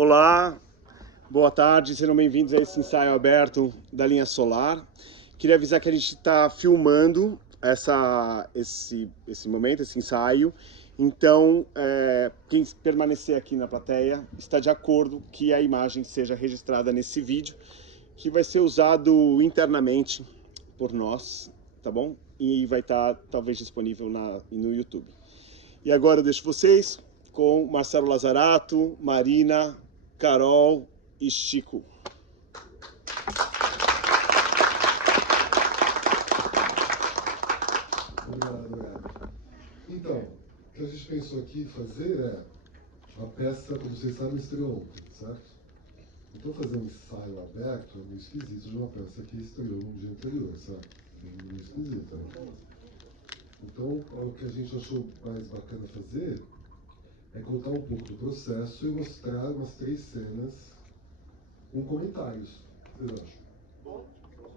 Olá, boa tarde, sejam bem-vindos a esse ensaio aberto da linha solar. Queria avisar que a gente está filmando esse momento, esse ensaio. Então, quem permanecer aqui na plateia está de acordo que a imagem seja registrada nesse vídeo, que vai ser usado internamente por nós, tá bom? E vai estar talvez disponível no YouTube. E agora eu deixo vocês com Marcelo Lazarato, Marina, Carol e Chico. Obrigado. Então, o que a gente pensou aqui fazer é, a peça, como vocês sabem, estreou ontem, certo? Então fazer um ensaio aberto é meio esquisito de uma peça que estreou no dia anterior, certo? Meio esquisito, né? Então, o que a gente achou mais bacana fazer é contar um pouco do processo e mostrar umas 3 cenas com comentários. O que vocês acham?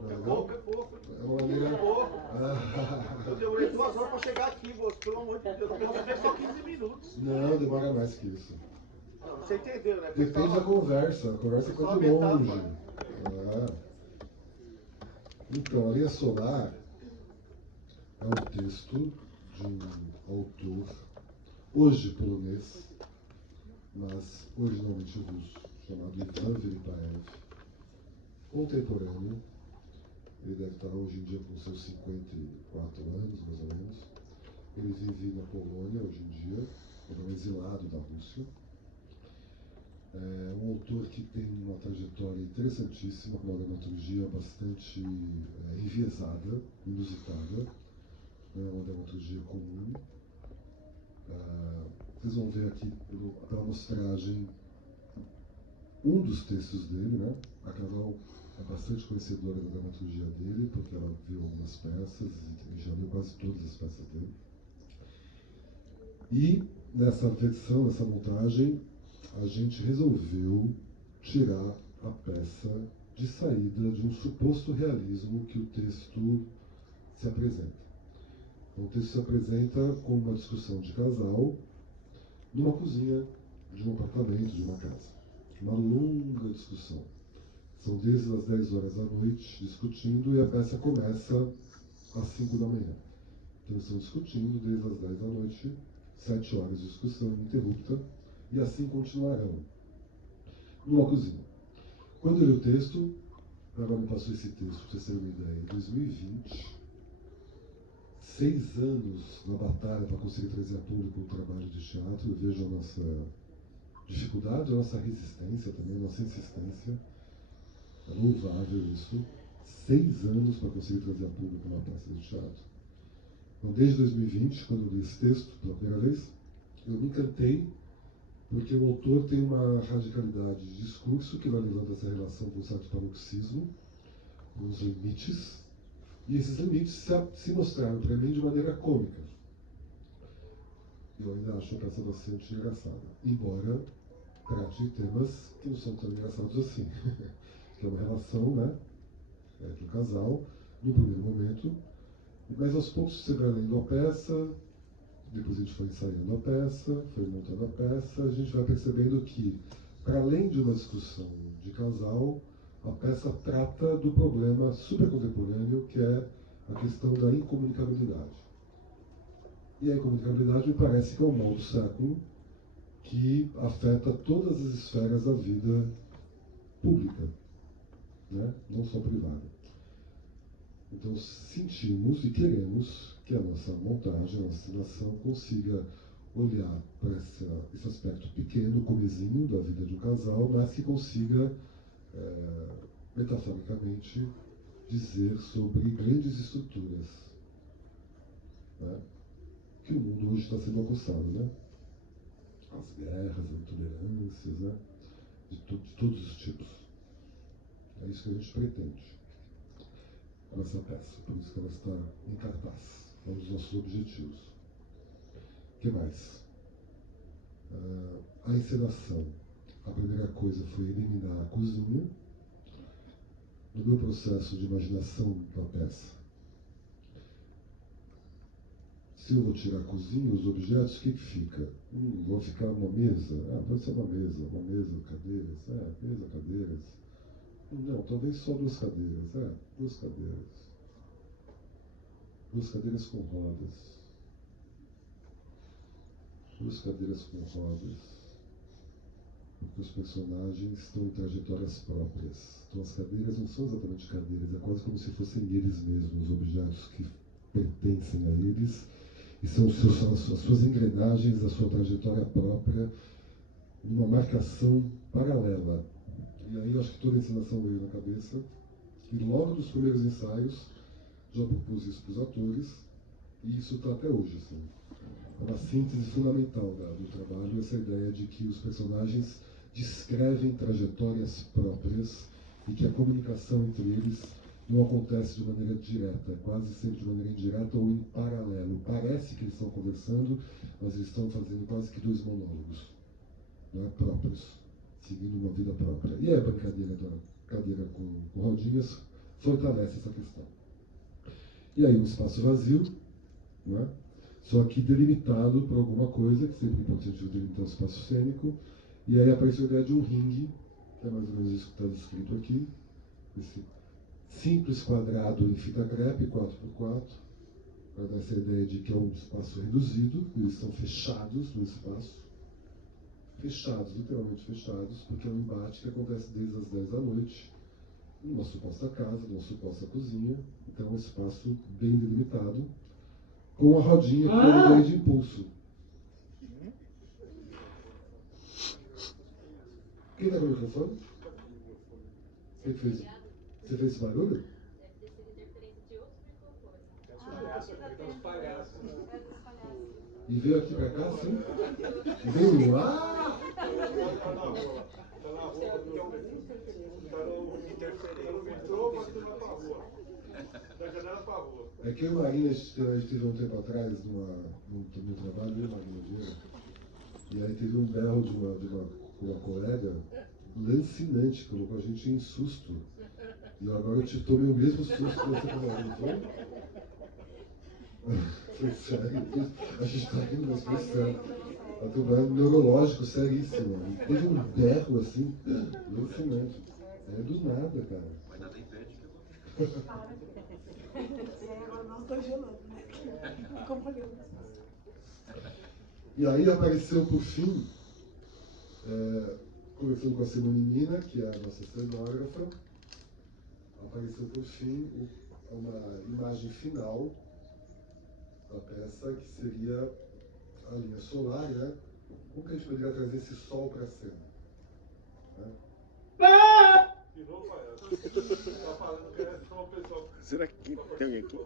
É fofo. É uma maneira... Eu demorei 2 horas para chegar aqui, moço. Pelo amor de Deus. Eu fiz só 15 minutos. Não, demora mais que isso. Não, você entendeu, né? Depende da conversa. A conversa fica de longe. Então, a linha solar é um texto de um autor, hoje polonês, mas originalmente russo, chamado Ivan Vilipaev, contemporâneo. Ele deve estar hoje em dia com seus 54 anos, mais ou menos. Ele vive na Polônia hoje em dia, ele é um exilado da Rússia. É um autor que tem uma trajetória interessantíssima, com uma dramaturgia bastante enviesada, inusitada. Não é uma dramaturgia comum. Vocês vão ver aqui pela amostragem um dos textos dele, né? A Carol é bastante conhecedora da dramaturgia dele, porque ela viu algumas peças e já viu quase todas as peças dele. E nessa versão, nessa montagem, a gente resolveu tirar a peça de saída de um suposto realismo que o texto se apresenta. Então, o texto se apresenta como uma discussão de casal numa cozinha de um apartamento, de uma casa. Uma longa discussão. São desde as 10 horas da noite discutindo e a peça começa às 5 da manhã. Então eles estão discutindo desde as 10 da noite, 7 horas de discussão ininterrupta, e assim continuarão. Numa cozinha. Quando eu li o texto, agora me passou esse texto, para vocês terem uma ideia, em 2020, 6 anos na batalha para conseguir trazer a público o trabalho de teatro, eu vejo a nossa dificuldade, a nossa resistência também, a nossa insistência. É louvável isso. 6 anos para conseguir trazer a público uma peça de teatro. Então, desde 2020, quando eu li esse texto pela primeira vez, eu me encantei, porque o autor tem uma radicalidade de discurso que vai levando essa relação com um certo paroxismo, com os limites, e esses limites se mostraram para mim de maneira cômica. Eu ainda acho a peça bastante engraçada, embora trate temas que não são tão engraçados assim. Que é uma relação, né, entre o casal, no primeiro momento, mas aos poucos você vai lendo a peça, depois a gente foi ensaiando a peça, foi montando a peça, a gente vai percebendo que, para além de uma discussão de casal, a peça trata do problema super contemporâneo, que é a questão da incomunicabilidade. E a incomunicabilidade me parece que é o mal do século, que afeta todas as esferas da vida pública, né? Não só privada. Então sentimos e queremos que a nossa montagem, a nossa encenação consiga olhar para esse aspecto pequeno, comezinho da vida de um casal, mas que consiga, metaforicamente, dizer sobre grandes estruturas, né, que o mundo hoje está sendo acossado, né? As guerras, as intolerâncias, né? De todos os tipos. É isso que a gente pretende com essa peça, por isso que ela está em cartaz. É um dos nossos objetivos. O que mais? A encenação. A primeira coisa foi eliminar a cozinha. No meu processo de imaginação da peça, Se eu vou tirar a cozinha, os objetos, o que fica? Vão ficar uma mesa? Pode ser uma mesa, cadeiras. Mesa, cadeiras. Não, talvez só 2 cadeiras. 2 cadeiras. 2 cadeiras com rodas. 2 cadeiras com rodas. Porque os personagens estão em trajetórias próprias. Então as cadeiras não são exatamente cadeiras, é quase como se fossem eles mesmos, os objetos que pertencem a eles, e são as suas engrenagens, a sua trajetória própria, uma marcação paralela. E aí eu acho que toda a encenação veio na cabeça, e logo dos primeiros ensaios já propus isso para os atores, e isso está até hoje, assim. É uma síntese fundamental do trabalho, essa ideia de que os personagens descrevem trajetórias próprias e que a comunicação entre eles não acontece de maneira direta, quase sempre de maneira indireta ou em paralelo. Parece que eles estão conversando, mas eles estão fazendo quase que 2 monólogos, não é, próprios, seguindo uma vida própria. E a brincadeira da cadeira com rodinhas fortalece essa questão. E aí um espaço vazio, não é? Só que delimitado por alguma coisa, que sempre é importante delimitar o espaço cênico, e aí apareceu a ideia de um ringue, que é mais ou menos isso que está descrito aqui, esse simples quadrado em fita crepe 4x4, para dar essa ideia de que é um espaço reduzido, eles estão fechados no espaço, fechados, literalmente fechados, porque é um embate que acontece desde as 10 da noite, numa suposta casa, numa suposta cozinha, então é um espaço bem delimitado, com a rodinha que é uma ideia de impulso. Quem está com o microfone? Quem fez? Você fez esse barulho? Deve ter sido interferência de outros microfones. E veio aqui pra cá, sim? E veio lá? É que eu e Marina estive um tempo atrás no trabalho, eu e Marina Vieira, e aí teve um berro de uma colega lancinante, colocou a gente em susto. E agora eu tomei o mesmo susto que você falou, não foi? Foi sério, a gente está rindo, mas foi sério. A tubarão neurológico, seríssimo. Teve um berro assim, lancinante. É do nada, cara. Mas ainda tem pet que eu vou. Agora nós estamos gelando, né? Ficou molhando. E aí apareceu por fim, conversando com a Simone Mina, que é a nossa cenógrafa, apareceu por fim uma imagem final da peça, que seria a linha solar, né? Como que a gente poderia trazer esse sol para a cena? Né? Tá falando que é só uma pessoa. Será que tem alguém aqui?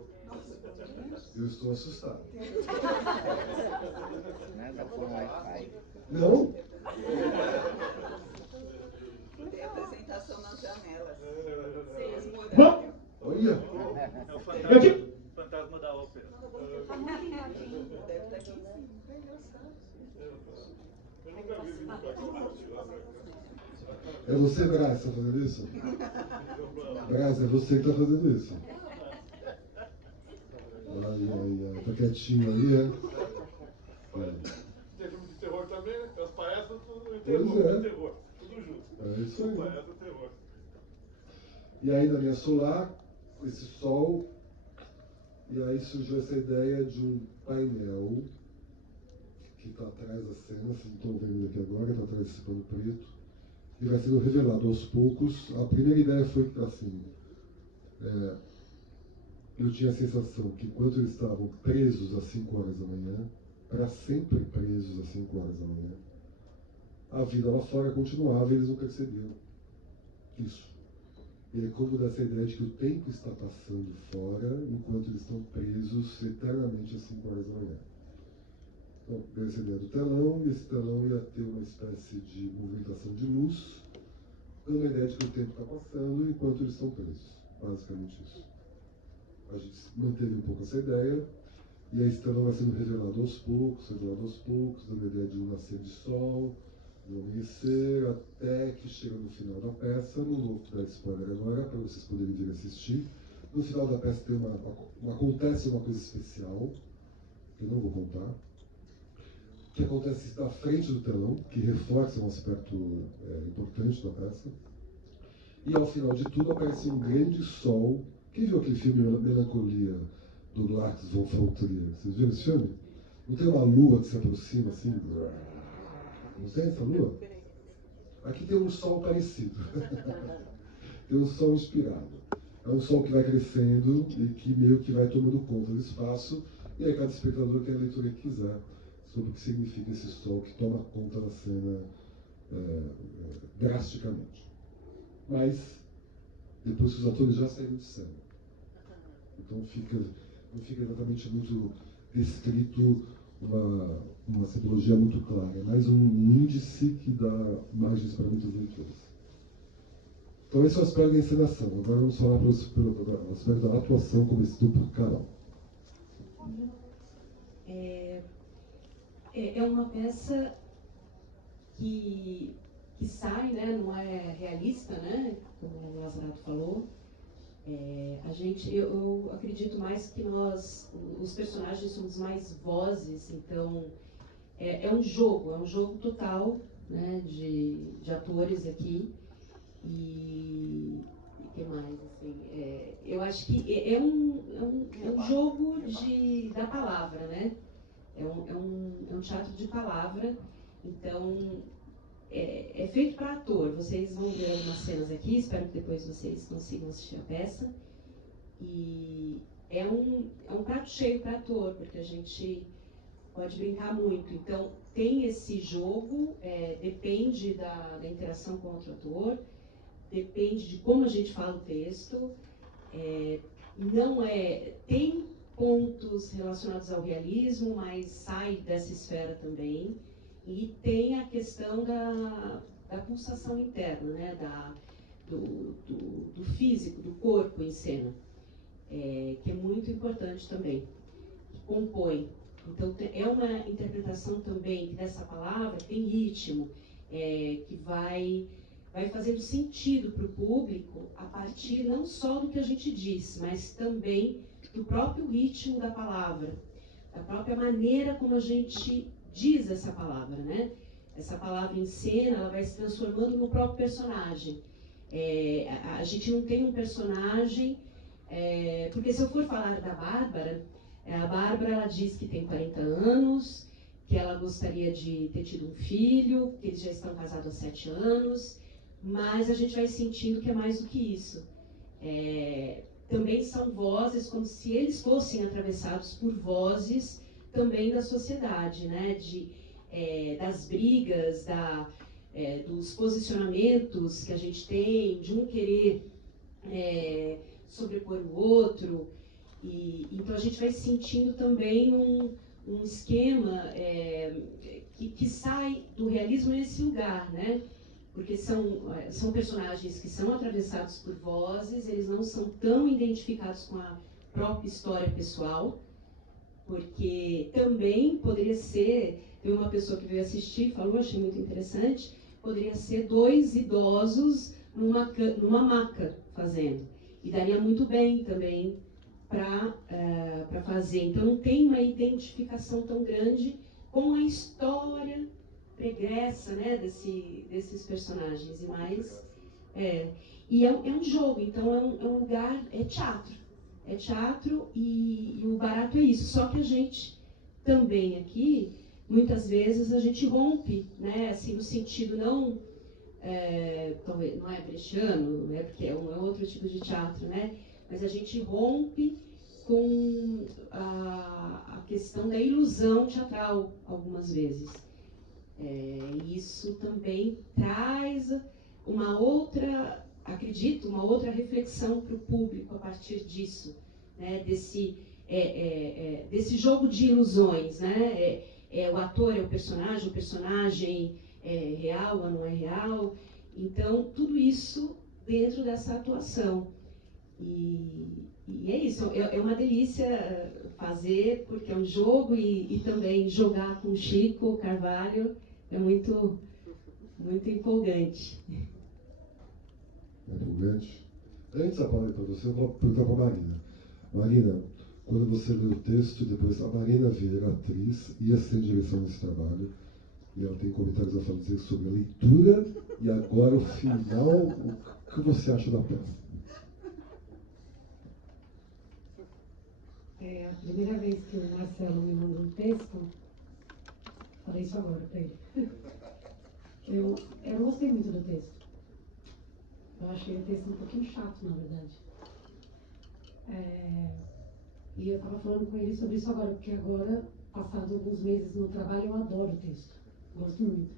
Eu estou assustado. Nada com Wi-Fi. Não? Tem apresentação nas janelas. Olha! É o fantasma da ópera. Deve estar aqui em cima. É você, Braz, que está fazendo isso? Braz, é você que está fazendo isso. Ai, tá quietinho aí, é? Tem filme de terror também, né? Os palhaços tudo Pois é. terror. Tudo junto. É isso aí. Palhaço terror. E aí na linha solar, esse sol, e aí surgiu essa ideia de um painel que está atrás da cena, vocês não estão vendo aqui agora, está atrás desse pano preto, e vai sendo revelado aos poucos. A primeira ideia foi assim, eu tinha a sensação que enquanto eles estavam presos às 5 horas da manhã, para sempre presos às 5 horas da manhã, a vida lá fora continuava e eles não percebiam isso. E é como dessa ideia de que o tempo está passando fora, enquanto eles estão presos eternamente às 5 horas da manhã. Então, veio essa ideia do telão, e esse telão ia ter uma espécie de movimentação de luz, dando a ideia de que o tempo está passando enquanto eles estão presos. Basicamente isso. A gente manteve um pouco essa ideia, e aí esse telão vai sendo revelado aos poucos, dando a ideia de um nascer de sol, do amanhecer, até que chega no final da peça. Não vou dar spoiler agora, para vocês poderem vir assistir. No final da peça acontece uma coisa especial, que eu não vou contar, que acontece na frente do telão, que reforça um aspecto importante da peça. E ao final de tudo aparece um grande sol. Quem viu aquele filme Melancolia, do Lars von Trier? Vocês viram esse filme? Não tem uma lua que se aproxima assim? Não tem essa lua? Aqui tem um sol parecido. Tem um sol inspirado. É um sol que vai crescendo e que meio que vai tomando conta do espaço. E aí cada espectador tem a leitura que quiser sobre o que significa esse sol que toma conta da cena drasticamente. Mas depois que os atores já saíram de cena. Então não fica exatamente muito descrito uma simbologia muito clara. É mais um índice que dá margens para muitas leituras. Então esse é o aspecto da encenação. Agora vamos falar pelo aspecto da atuação, começado por Carol. É uma peça que sai, né, não é realista, né, como o Lazzarato falou. Eu acredito mais que os personagens somos mais vozes, então é um jogo total, né, de atores aqui. E o que mais, assim, eu acho que é um jogo da palavra, né? É um teatro de palavra, então é feito para ator. Vocês vão ver algumas cenas aqui, espero que depois vocês consigam assistir a peça. E é um prato cheio para ator, porque a gente pode brincar muito. Então tem esse jogo, depende da interação com outro ator, depende de como a gente fala o texto. Tem pontos relacionados ao realismo, mas sai dessa esfera também. E tem a questão da pulsação interna, né? Do físico, do corpo em cena, que é muito importante também, que compõe. Então é uma interpretação também dessa palavra, tem ritmo, que vai fazendo sentido para o público a partir não só do que a gente diz, mas também do próprio ritmo da palavra, da própria maneira como a gente diz essa palavra, né? Essa palavra em cena, ela vai se transformando no próprio personagem. A gente não tem um personagem, porque se eu for falar da Bárbara, a Bárbara, ela diz que tem 40 anos, que ela gostaria de ter tido um filho, que eles já estão casados há 7 anos, mas a gente vai sentindo que é mais do que isso. Também são vozes como se eles fossem atravessados por vozes também da sociedade, né? Das brigas, dos posicionamentos que a gente tem, de um querer sobrepor o outro. Então a gente vai sentindo também um esquema que sai do realismo nesse lugar, né? Porque são personagens que são atravessados por vozes, eles não são tão identificados com a própria história pessoal, porque também poderia ser, tem uma pessoa que veio assistir, falou, achei muito interessante, poderia ser 2 idosos numa maca fazendo, e daria muito bem também para fazer. Então não tem uma identificação tão grande com a história pregressa, né, desses personagens, e mais e é um jogo, então é um lugar, é teatro e o barato é isso. Só que a gente também aqui, muitas vezes a gente rompe, né, assim, no sentido talvez não é brechtiano, né, porque é um outro tipo de teatro, né, mas a gente rompe com a questão da ilusão teatral algumas vezes. Isso também traz uma outra reflexão para o público a partir disso, né? Desse jogo de ilusões, né? O ator é o personagem é real ou não é real. Então, tudo isso dentro dessa atuação. E é isso, é uma delícia fazer, porque é um jogo, e também jogar com Chico Carvalho é muito, muito empolgante. É empolgante. Antes da palavra para você, eu vou perguntar para a Marina. Marina, quando você lê o texto, depois a Marina Vieira, atriz, ia ser direção desse trabalho, e ela tem comentários a fazer sobre a leitura, e agora o final, o que você acha da peça? É a primeira vez que o Marcelo me mandou um texto, falei isso agora pra ele. Eu não gostei muito do texto. Eu achei o texto um pouquinho chato, na verdade. E eu estava falando com ele sobre isso agora, porque agora, passados alguns meses no trabalho, eu adoro o texto. Gosto muito.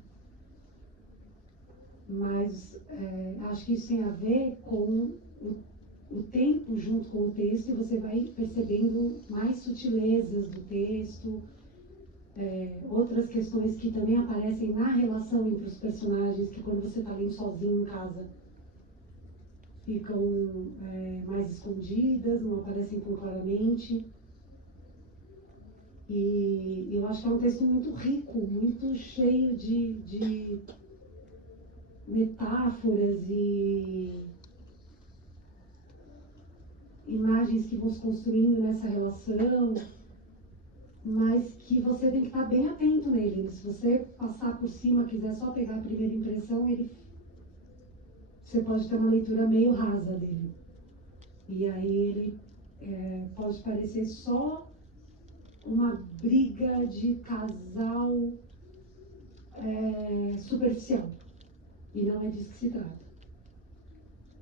Mas acho que isso tem a ver com o tempo junto com o texto, e você vai percebendo mais sutilezas do texto, outras questões que também aparecem na relação entre os personagens, que quando você está lendo sozinho em casa, ficam mais escondidas, não aparecem tão claramente. E eu acho que é um texto muito rico, muito cheio de metáforas e imagens que vão se construindo nessa relação, mas que você tem que estar bem atento nele. Se você passar por cima, quiser só pegar a primeira impressão, você pode ter uma leitura meio rasa dele. E aí ele pode parecer só uma briga de casal superficial. E não é disso que se trata.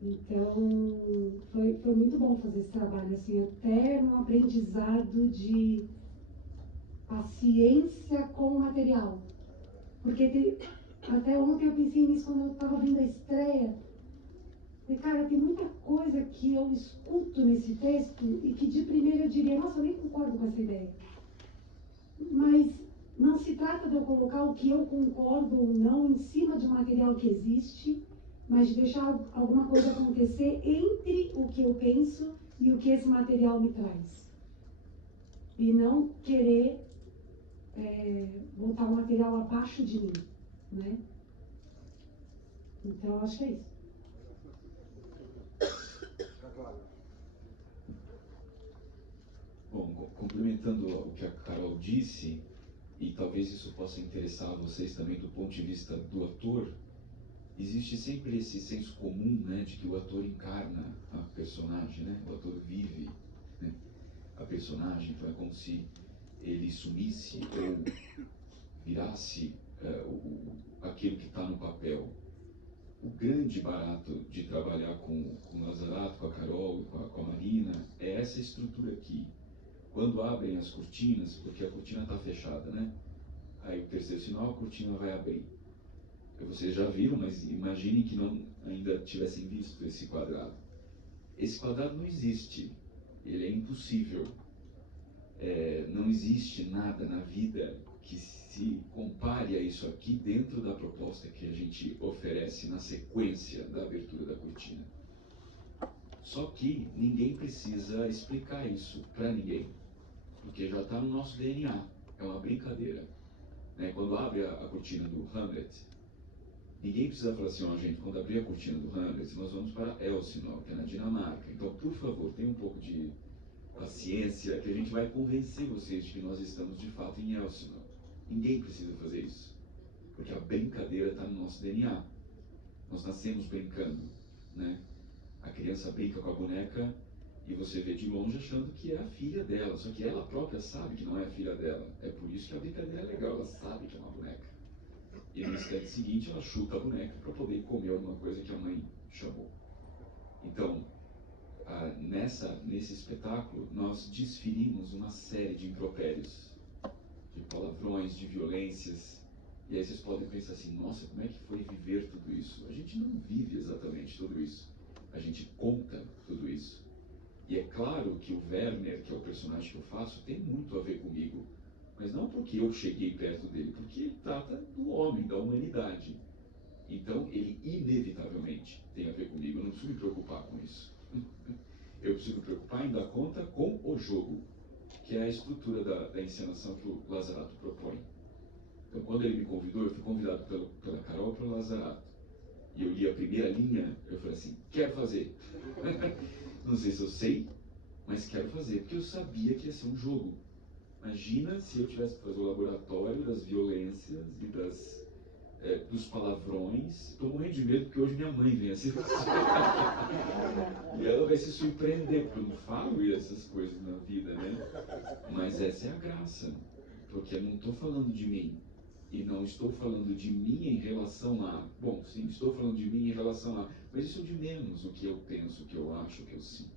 Então, foi muito bom fazer esse trabalho, assim, até um aprendizado de paciência com o material. Porque até ontem eu pensei nisso quando eu estava vendo a estreia. E, cara, tem muita coisa que eu escuto nesse texto e que de primeira eu diria, nossa, eu nem concordo com essa ideia. Mas não se trata de eu colocar o que eu concordo ou não em cima de um material que existe, mas de deixar alguma coisa acontecer entre o que eu penso e o que esse material me traz. E não querer botar o material abaixo de mim, né? Então, acho que é isso. Bom, complementando o que a Carol disse, e talvez isso possa interessar a vocês também do ponto de vista do ator, existe sempre esse senso comum, né, de que o ator encarna a personagem, né? O ator vive, né, a personagem, então é como se ele sumisse ou virasse aquilo que está no papel. O grande barato de trabalhar com o Lazzarato, com a Carol e com a Marina é essa estrutura aqui. Quando abrem as cortinas, porque a cortina está fechada, né? Aí o terceiro sinal, a cortina vai abrir. Vocês já viram, mas imaginem que não ainda tivessem visto esse quadrado. Esse quadrado não existe, ele é impossível. Não existe nada na vida que se compare a isso aqui dentro da proposta que a gente oferece na sequência da abertura da cortina. Só que ninguém precisa explicar isso para ninguém, porque já está no nosso DNA, é uma brincadeira. Né? Quando abre a cortina do Hamlet, ninguém precisa falar assim, gente, quando abrir a cortina do Hamlet, nós vamos para Elsinore, que é na Dinamarca. Então, por favor, tenha um pouco de paciência, que a gente vai convencer vocês de que nós estamos de fato em Elsinore. Ninguém precisa fazer isso, porque a brincadeira está no nosso DNA. Nós nascemos brincando, né? A criança brinca com a boneca e você vê de longe achando que é a filha dela, só que ela própria sabe que não é a filha dela. É por isso que a brincadeira é legal, ela sabe que é uma boneca. E no instante seguinte ela chuta a boneca para poder comer alguma coisa que a mãe chamou. Então, nesse espetáculo, nós desferimos uma série de impropérios, de palavrões, de violências. E aí vocês podem pensar assim, nossa, como é que foi viver tudo isso? A gente não vive exatamente tudo isso. A gente conta tudo isso. E é claro que o Werner, que é o personagem que eu faço, tem muito a ver comigo. Mas não porque eu cheguei perto dele, porque ele trata do homem, da humanidade. Então, ele inevitavelmente tem a ver comigo. Eu não preciso me preocupar com isso. Eu preciso me preocupar em dar conta com o jogo, que é a estrutura da encenação que o Lazzarato propõe. Então, quando ele me convidou, eu fui convidado pela Carol e pelo Lazzarato. E eu li a primeira linha, eu falei assim, quero fazer. Não sei se eu sei, mas quero fazer, porque eu sabia que ia ser um jogo. Imagina se eu tivesse que fazer o laboratório das violências e dos palavrões. Estou morrendo de medo porque hoje minha mãe vem assistir. E ela vai se surpreender, porque eu não falo essas coisas na vida, né? Mas essa é a graça, porque eu não estou falando de mim. E não estou falando de mim em relação a... Bom, sim, estou falando de mim em relação a... Mas isso é de menos o que eu penso, o que eu acho, o que eu sinto.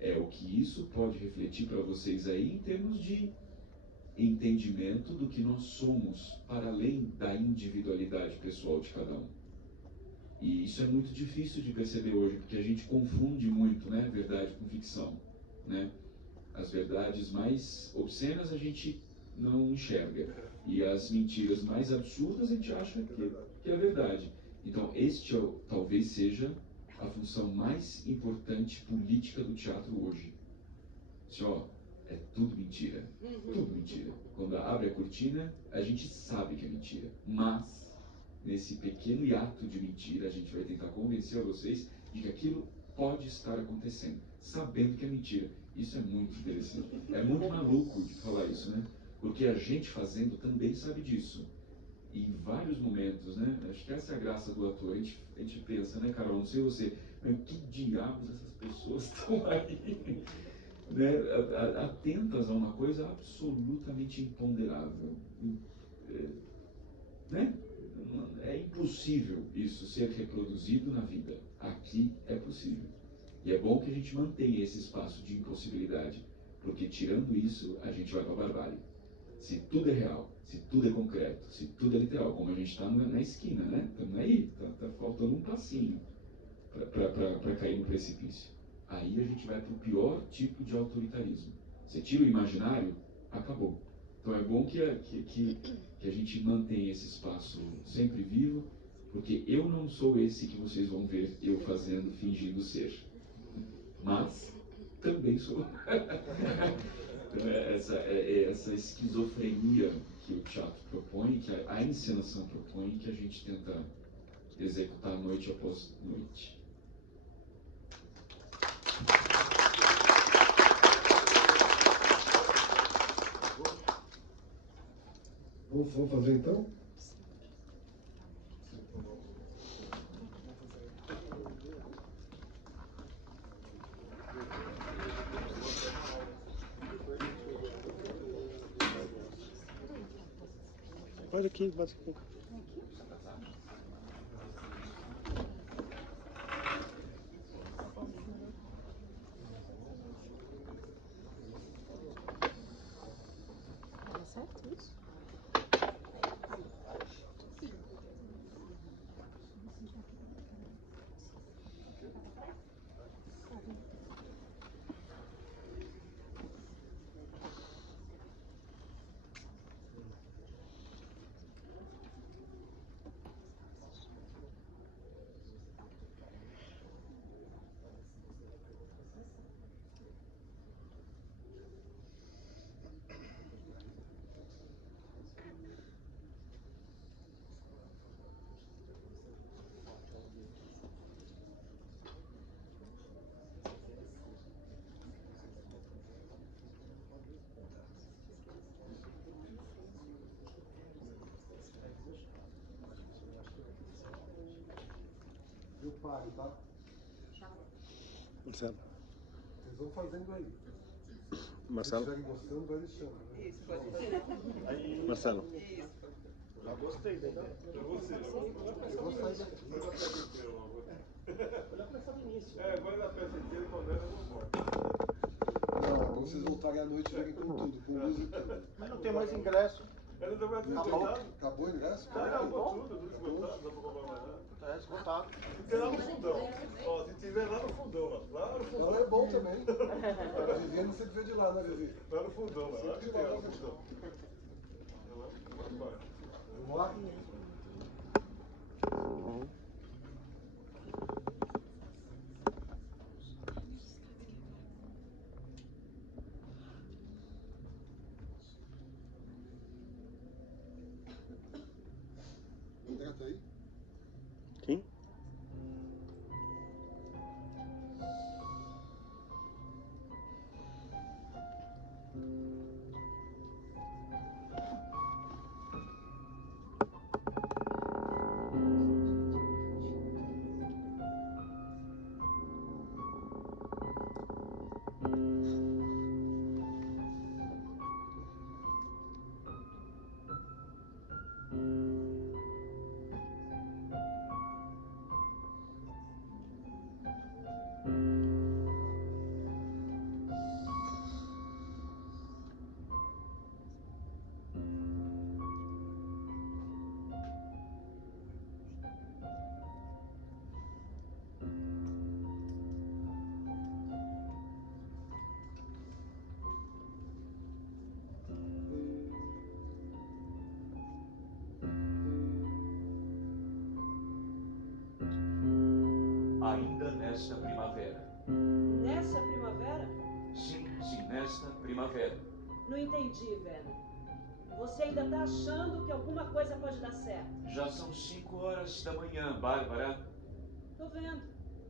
É o que isso pode refletir para vocês aí em termos de entendimento do que nós somos, para além da individualidade pessoal de cada um. E isso é muito difícil de perceber hoje, porque a gente confunde muito, né, verdade com ficção, né? As verdades mais obscenas a gente não enxerga, e as mentiras mais absurdas a gente acha que é verdade. Então este talvez seja a função mais importante política do teatro hoje. Assim, ó, é tudo mentira, tudo mentira. Quando abre a cortina, a gente sabe que é mentira, mas nesse pequeno hiato de mentira, a gente vai tentar convencer a vocês de que aquilo pode estar acontecendo, sabendo que é mentira. Isso é muito interessante. É muito maluco de falar isso, né? Porque a gente fazendo também sabe disso. E em vários momentos, né? Acho que essa é a graça do ator. A gente pensa, né, Carol? Não sei você, mas que diabos essas pessoas estão aí? Né, atentas a uma coisa absolutamente imponderável, né? É impossível isso ser reproduzido na vida. Aqui é possível. E é bom que a gente mantenha esse espaço de impossibilidade, porque tirando isso, a gente vai para a barbárie. Se tudo é real, se tudo é concreto, se tudo é literal, como a gente está na esquina, né? Estamos aí, tá faltando um passinho para cair no precipício. Aí a gente vai para o pior tipo de autoritarismo. Você tira o imaginário, acabou. Então é bom que a gente mantenha esse espaço sempre vivo, porque eu não sou esse que vocês vão ver eu fazendo, fingindo ser. Mas também sou. Então essa esquizofrenia que o teatro propõe, que a encenação propõe, que a gente tenta executar noite após noite. Vamos fazer então? Pode aqui, pode aqui. Tá certo isso? Eu paro, tá? Marcelo. Vocês vão fazendo aí. Marcelo. Se estiverem gostando, vai deixando. Né? Isso, pode ser. Marcelo. Isso. Já gostei, entendeu? Eu vou sair daqui. Já começar do início. Agora na peça inteira, quando eu vou embora. Não, quando vocês voltarem à noite, vem com tudo, com luz e tudo. Mas não tem mais ingresso. Acabou o ingresso? Acabou tudo esgotado, não vou comprar mais nada. É, esgotado. Fica lá no fundão. Ó, se tiver lá no fundão, ó. Lá no fundão. Ela é bom também. A Viviane sempre vê de lá, né, Vivi? Lá no fundão, lá. Lá que tem lá no fundão. Vamos lá? André tá aí? Quem? ainda nesta primavera. Nessa primavera? Sim, nesta primavera. Não entendi, Werner. Você ainda tá achando que alguma coisa pode dar certo? Já são 5 horas da manhã, Bárbara. Tô vendo.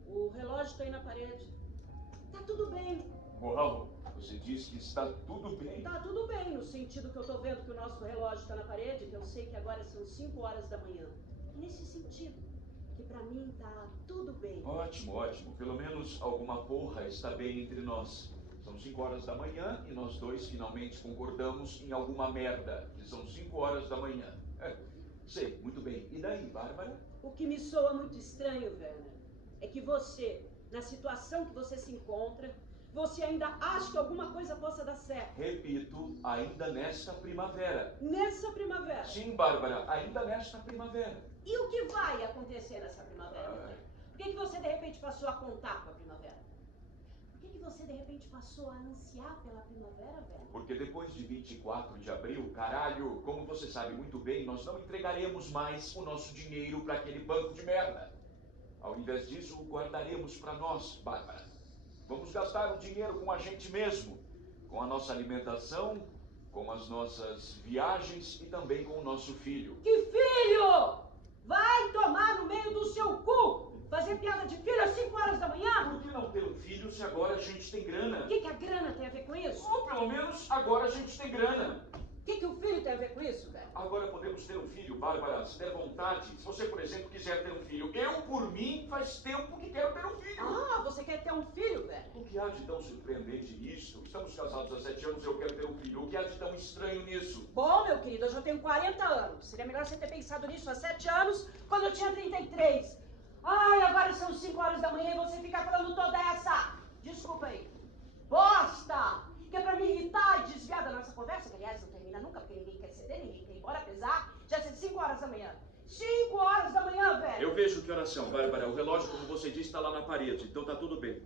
O relógio tá aí na parede. Tá tudo bem. Uau, você diz que está tudo bem. Tá tudo bem, no sentido que eu tô vendo que o nosso relógio tá na parede, que eu sei que agora são 5 horas da manhã. Nesse sentido, que pra mim tá tudo bem. Ótimo, ótimo. Pelo menos alguma porra está bem entre nós. São 5 horas da manhã e nós dois finalmente concordamos em alguma merda. Que são 5 horas da manhã. Sei, muito bem. E daí, Bárbara? O que me soa muito estranho, Werner, é que você, na situação que você se encontra, você ainda acha que alguma coisa possa dar certo. Repito, ainda nesta primavera. Nessa primavera? Sim, Bárbara, ainda nesta primavera. E o que vai acontecer nessa primavera? Por que você de repente passou a contar com a primavera? Por que você de repente passou a ansiar pela primavera, velho? Porque depois de 24 de abril, caralho, como você sabe muito bem, nós não entregaremos mais o nosso dinheiro para aquele banco de merda. Ao invés disso, o guardaremos para nós, Bárbara. Vamos gastar o dinheiro com a gente mesmo, com a nossa alimentação, com as nossas viagens e também com o nosso filho. Que filho? Vai tomar no meio do seu cu! Fazer piada de filho às 5 horas da manhã? Por que não ter um filho se agora a gente tem grana? O que a grana tem a ver com isso? Ou pelo menos agora a gente tem grana. O que o filho tem a ver com isso, velho? Agora podemos ter um filho, Bárbara, se der vontade. Se você, por exemplo, quiser ter um filho. Eu, por mim, faz tempo que quero ter um filho. Ah, você quer ter um filho, velho? O que há de tão surpreendente nisso? Estamos casados há 7 anos e eu quero ter um filho. O que há de tão estranho nisso? Bom, meu querido, eu já tenho 40 anos. Seria melhor você ter pensado nisso há 7 anos, quando eu tinha 33. Ai, agora são 5 horas da manhã e você fica falando toda essa... Desculpa aí. Bosta! Que é pra me irritar e desviar da nossa conversa, que aliás não termina nunca, porque ninguém quer ceder, ninguém quer ir embora, apesar de já ser 5 horas da manhã. 5 horas da manhã, velho! Eu vejo que horas são, Bárbara. O relógio, como você disse, está lá na parede, então tá tudo bem.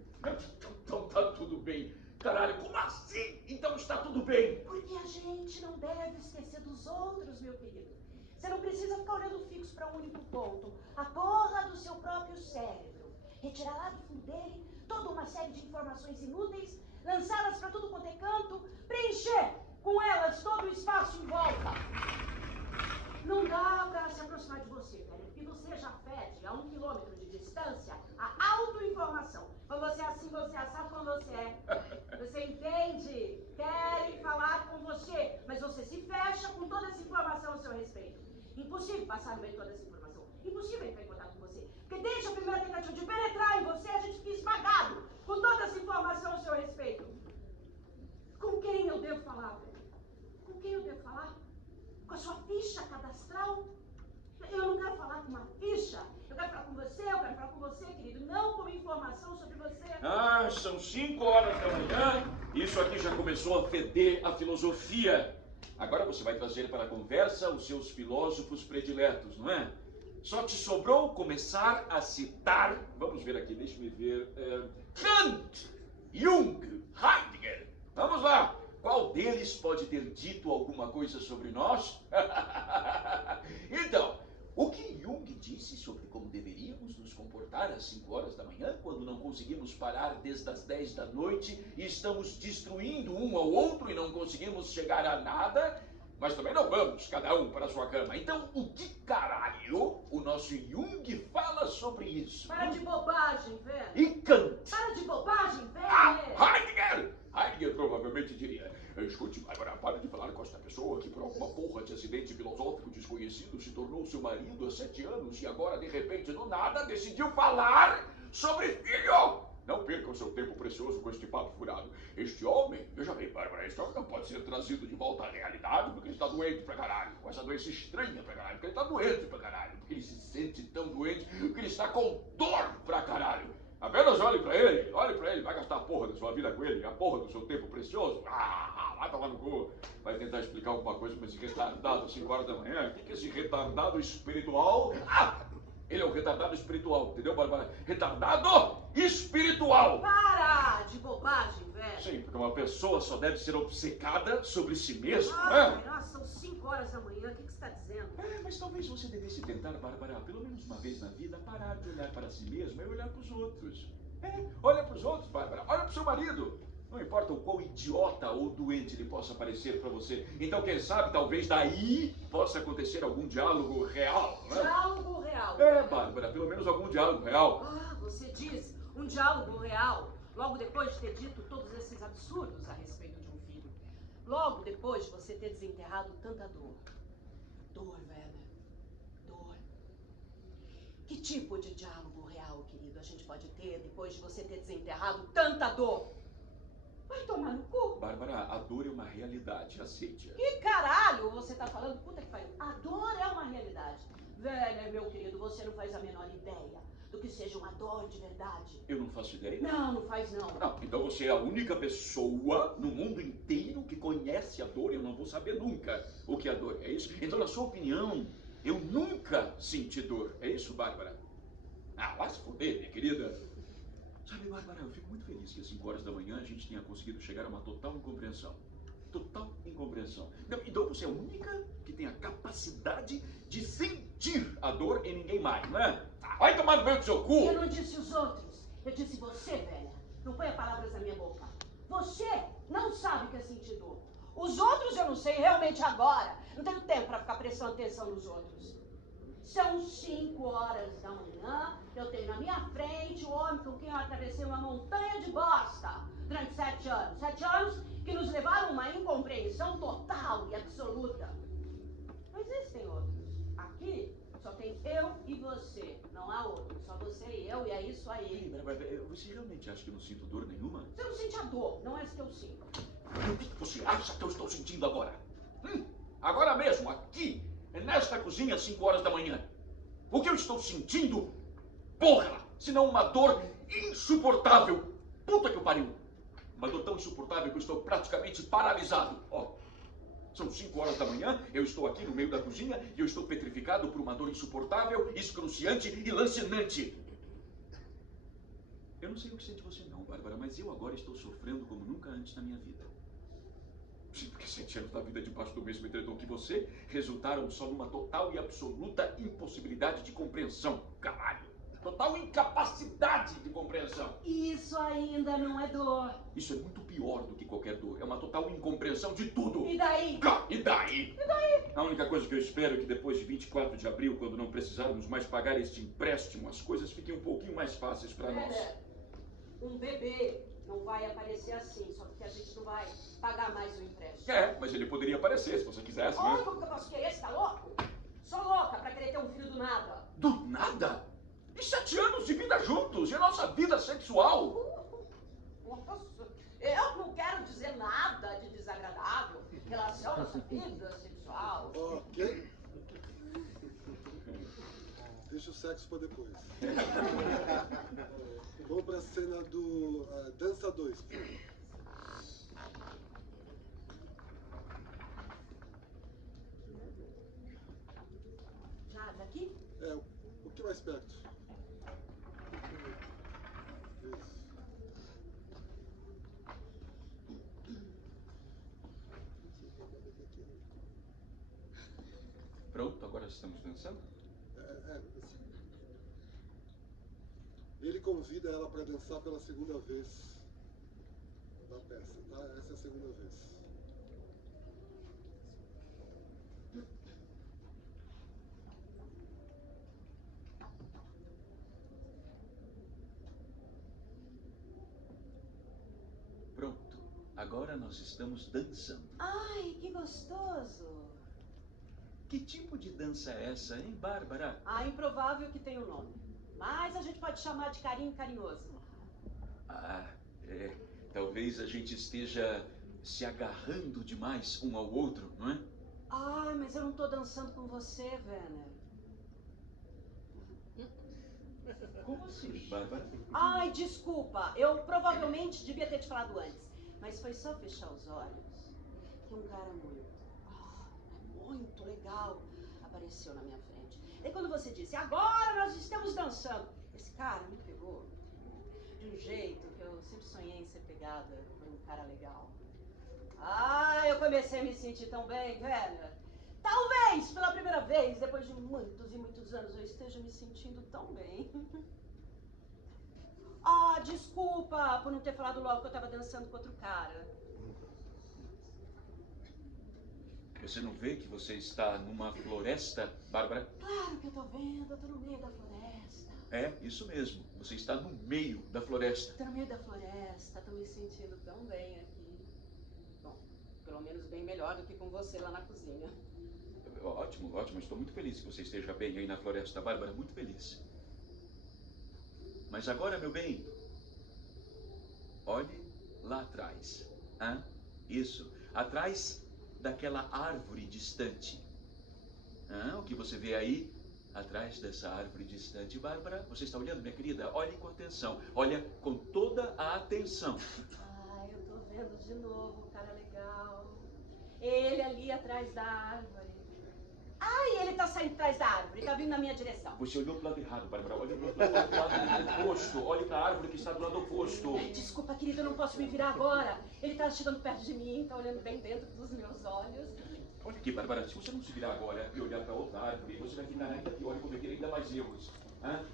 Então tá tudo bem. Caralho, como assim? Então está tudo bem. Porque a gente não deve esquecer dos outros, meu querido. Você não precisa ficar olhando fixo para um único ponto. A porra do seu próprio cérebro. Retirar lá do fundo dele toda uma série de informações inúteis, lançá-las para tudo quanto é canto, preencher com elas todo o espaço em volta. Não dá para se aproximar de você, velho, porque você já fede a 1 quilômetro de distância a autoinformação. Quando você é assim, você é assado, quando você é. Você entende? Querem falar com você, mas você se fecha com toda essa informação a seu respeito. Impossível passar no meio de toda essa informação. Impossível entrar em contato com você. Porque desde a primeira tentativa de penetrar em você, a gente fica esmagado com toda essa informação a seu respeito. Com quem eu devo falar, velho? Com quem eu devo falar? Com a sua ficha cadastral? Eu não quero falar com uma ficha. Eu quero falar com você, eu quero falar com você, querido. Não com informação sobre você. Ah, são 5 horas da manhã. Isso aqui já começou a feder a filosofia. Agora você vai trazer para a conversa os seus filósofos prediletos, não é? Só te sobrou começar a citar, vamos ver aqui, deixa-me ver, Kant, Jung, Heidegger. Vamos lá, qual deles pode ter dito alguma coisa sobre nós? Então, o que Jung disse sobre como deveríamos nos comportar às 5 horas da manhã, quando não conseguimos parar desde as 10 da noite e estamos destruindo um ao outro e não conseguimos chegar a nada, mas também não vamos, cada um para a sua cama. Então, o que caralho o nosso Jung fala sobre isso? Para de bobagem, velho. E Kant? Para de bobagem, velho. Heidegger! Heidegger provavelmente diria: escute, Bárbara, para de falar com esta pessoa que por alguma porra de acidente filosófico desconhecido se tornou seu marido há 7 anos e agora, de repente, do nada, decidiu falar sobre filho! Não perca o seu tempo precioso com este papo furado. Este homem, veja bem, Bárbara, este homem não pode ser trazido de volta à realidade porque ele está doente pra caralho. Com essa doença estranha pra caralho, porque ele está doente pra caralho. Porque ele se sente tão doente que ele está com dor pra caralho. Apenas olhe pra ele, vai gastar a porra da sua vida com ele, a porra do seu tempo precioso. Vai tomar no cu. Vai tentar explicar alguma coisa pra esse retardado às 5 horas da manhã. O que é esse retardado espiritual? Ele é um retardado espiritual, entendeu, Bárbara? Retardado espiritual! Para de bobagem, velho. Sim, porque uma pessoa só deve ser obcecada sobre si mesma, Ai, né? nossa, são 5 5 horas da manhã, o que você está dizendo? Mas talvez você devesse tentar, Bárbara, pelo menos uma vez na vida, parar de olhar para si mesma e olhar para os outros. Olha para os outros, Bárbara. Olha para o seu marido. Não importa o quão idiota ou doente ele possa parecer para você. Então, quem sabe, talvez daí possa acontecer algum diálogo real, né? Diálogo real. Bárbara, pelo menos algum diálogo real. Você diz um diálogo real logo depois de ter dito todos esses absurdos a respeito de um filho. Logo depois de você ter desenterrado tanta dor. Dor, Werner. Dor. Que tipo de diálogo real, querido, a gente pode ter depois de você ter desenterrado tanta dor? Vai tomar no cu. Bárbara, a dor é uma realidade, aceite-a. Que caralho você tá falando? Puta que pariu. A dor é uma realidade. Velha, meu querido, você não faz a menor ideia do que seja uma dor de verdade. Eu não faço ideia? Não faz não. Então você é a única pessoa no mundo inteiro que conhece a dor e eu não vou saber nunca o que é a dor, é isso? Então, na sua opinião, eu nunca senti dor, é isso, Bárbara? Vai se foder, minha querida. Sabe, Bárbara, eu fico muito feliz que às 5 horas da manhã a gente tenha conseguido chegar a uma total incompreensão. Total incompreensão. Então você é a única que tem a capacidade de sentir a dor em ninguém mais, não é? Vai tomar no meio do seu cu! Eu não disse os outros, eu disse você, velha. Não ponha palavras na minha boca. Você não sabe o que é sentir dor. Os outros eu não sei realmente agora. Não tenho tempo para ficar prestando atenção nos outros. São 5 horas da manhã, eu tenho na minha frente o homem com quem eu atravessei uma montanha de bosta durante 7 anos. 7 anos que nos levaram a uma incompreensão total e absoluta. Não existem outros. Aqui só tem eu e você. Não há outros. Só você e eu, e é isso aí. Você realmente acha que eu não sinto dor nenhuma? Você não sente a dor, não é isso que eu sinto. E o que você acha que eu estou sentindo agora? Agora mesmo, aqui, nesta cozinha, às 5 horas da manhã. O que eu estou sentindo? Porra! Senão uma dor insuportável. Puta que eu pariu. Uma dor tão insuportável que eu estou praticamente paralisado. São 5 horas da manhã, eu estou aqui no meio da cozinha e eu estou petrificado por uma dor insuportável, excruciante e lancinante. Eu não sei o que sente você não, Bárbara, mas eu agora estou sofrendo como nunca antes na minha vida. Sim, porque 7 anos da vida debaixo do mesmo edredom que você resultaram só numa total e absoluta impossibilidade de compreensão. Caralho! Total incapacidade de compreensão. Isso ainda não é dor. Isso é muito pior do que qualquer dor. É uma total incompreensão de tudo. E daí? E daí? E daí? A única coisa que eu espero é que depois de 24 de abril, quando não precisarmos mais pagar este empréstimo, as coisas fiquem um pouquinho mais fáceis para nós. Um bebê não vai aparecer assim, só porque a gente não vai pagar mais o empréstimo. Mas ele poderia aparecer se você quisesse, né? Como que eu posso querer? Você tá louco? Sou louca pra querer ter um filho do nada. Do nada? E 7 anos de vida juntos, e a nossa vida sexual? Nossa, eu não quero dizer nada de desagradável em relação à nossa vida sexual. Ok. Deixa o sexo pra depois. Vamos pra cena do Dança 2. Já aqui? Um pouquinho mais perto. Isso. Pronto, agora estamos dançando? Ele convida ela para dançar pela segunda vez da peça, tá? Essa é a segunda vez. Pronto, agora nós estamos dançando. Ai, que gostoso! Que tipo de dança é essa, hein, Bárbara? Improvável que tenha um nome. Mas a gente pode chamar de carinho carinhoso. Talvez a gente esteja se agarrando demais um ao outro, não é? Mas eu não tô dançando com você, Werner. Como assim, Bárbara? Desculpa. Eu provavelmente devia ter te falado antes. Mas foi só fechar os olhos que um cara muito legal apareceu na minha frente. E quando você disse, agora nós estamos dançando, esse cara me pegou de um jeito que eu sempre sonhei em ser pegada por um cara legal. Eu comecei a me sentir tão bem, velho. Talvez, pela primeira vez, depois de muitos e muitos anos, eu esteja me sentindo tão bem. Ah, desculpa por não ter falado logo que eu tava dançando com outro cara. Você não vê que você está numa floresta, Bárbara? Claro que eu tô vendo, eu tô no meio da floresta. É, isso mesmo. Você está no meio da floresta. Tô no meio da floresta, tô me sentindo tão bem aqui. Bom, pelo menos bem melhor do que com você lá na cozinha. Ótimo, ótimo. Estou muito feliz que você esteja bem aí na floresta, Bárbara. Muito feliz. Mas agora, meu bem, olhe lá atrás. Hã? Isso. Atrás daquela árvore distante. O que você vê aí? Atrás dessa árvore distante, Bárbara, você está olhando, minha querida? Olhe com atenção. Olha com toda a atenção. Ah, eu tô vendo de novo, cara legal. Ele ali atrás da árvore. Ai, ele tá saindo atrás da árvore, tá vindo na minha direção. Você olhou para o lado errado, Bárbara. Olhe para o lado oposto. Olhe para a árvore que está do lado oposto. Desculpa, querida, eu não posso me virar agora. Ele tá chegando perto de mim, tá olhando bem dentro dos meus olhos. Olha aqui, Bárbara, se você não se virar agora e olhar para outra árvore, você vai ficar ainda pior e cometer ainda mais erros.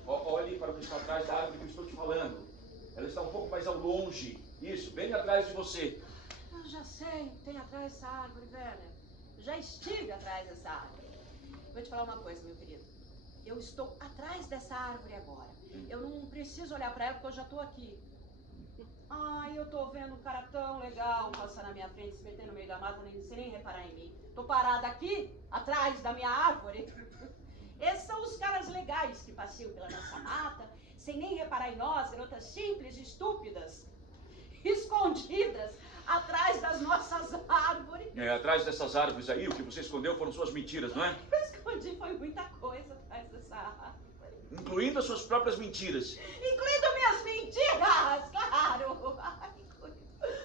Olhe para o que está atrás da árvore que eu estou te falando. Ela está um pouco mais ao longe. Isso, bem atrás de você. Eu já sei, tem atrás dessa árvore, velha. Já estive atrás dessa árvore. Vou te falar uma coisa, meu querido. Eu estou atrás dessa árvore agora. Eu não preciso olhar para ela porque eu já estou aqui. Ai, eu tô vendo um cara tão legal passar na minha frente, se meter no meio da mata, sem nem reparar em mim. Tô parada aqui, atrás da minha árvore. Esses são os caras legais que passeiam pela nossa mata, sem nem reparar em nós, garotas simples e estúpidas, escondidas atrás das nossas árvores. Atrás dessas árvores aí, o que você escondeu foram suas mentiras, não é? Eu escondi foi muita coisa atrás dessa árvore. Incluindo as suas próprias mentiras. Incluindo minhas mentiras, claro.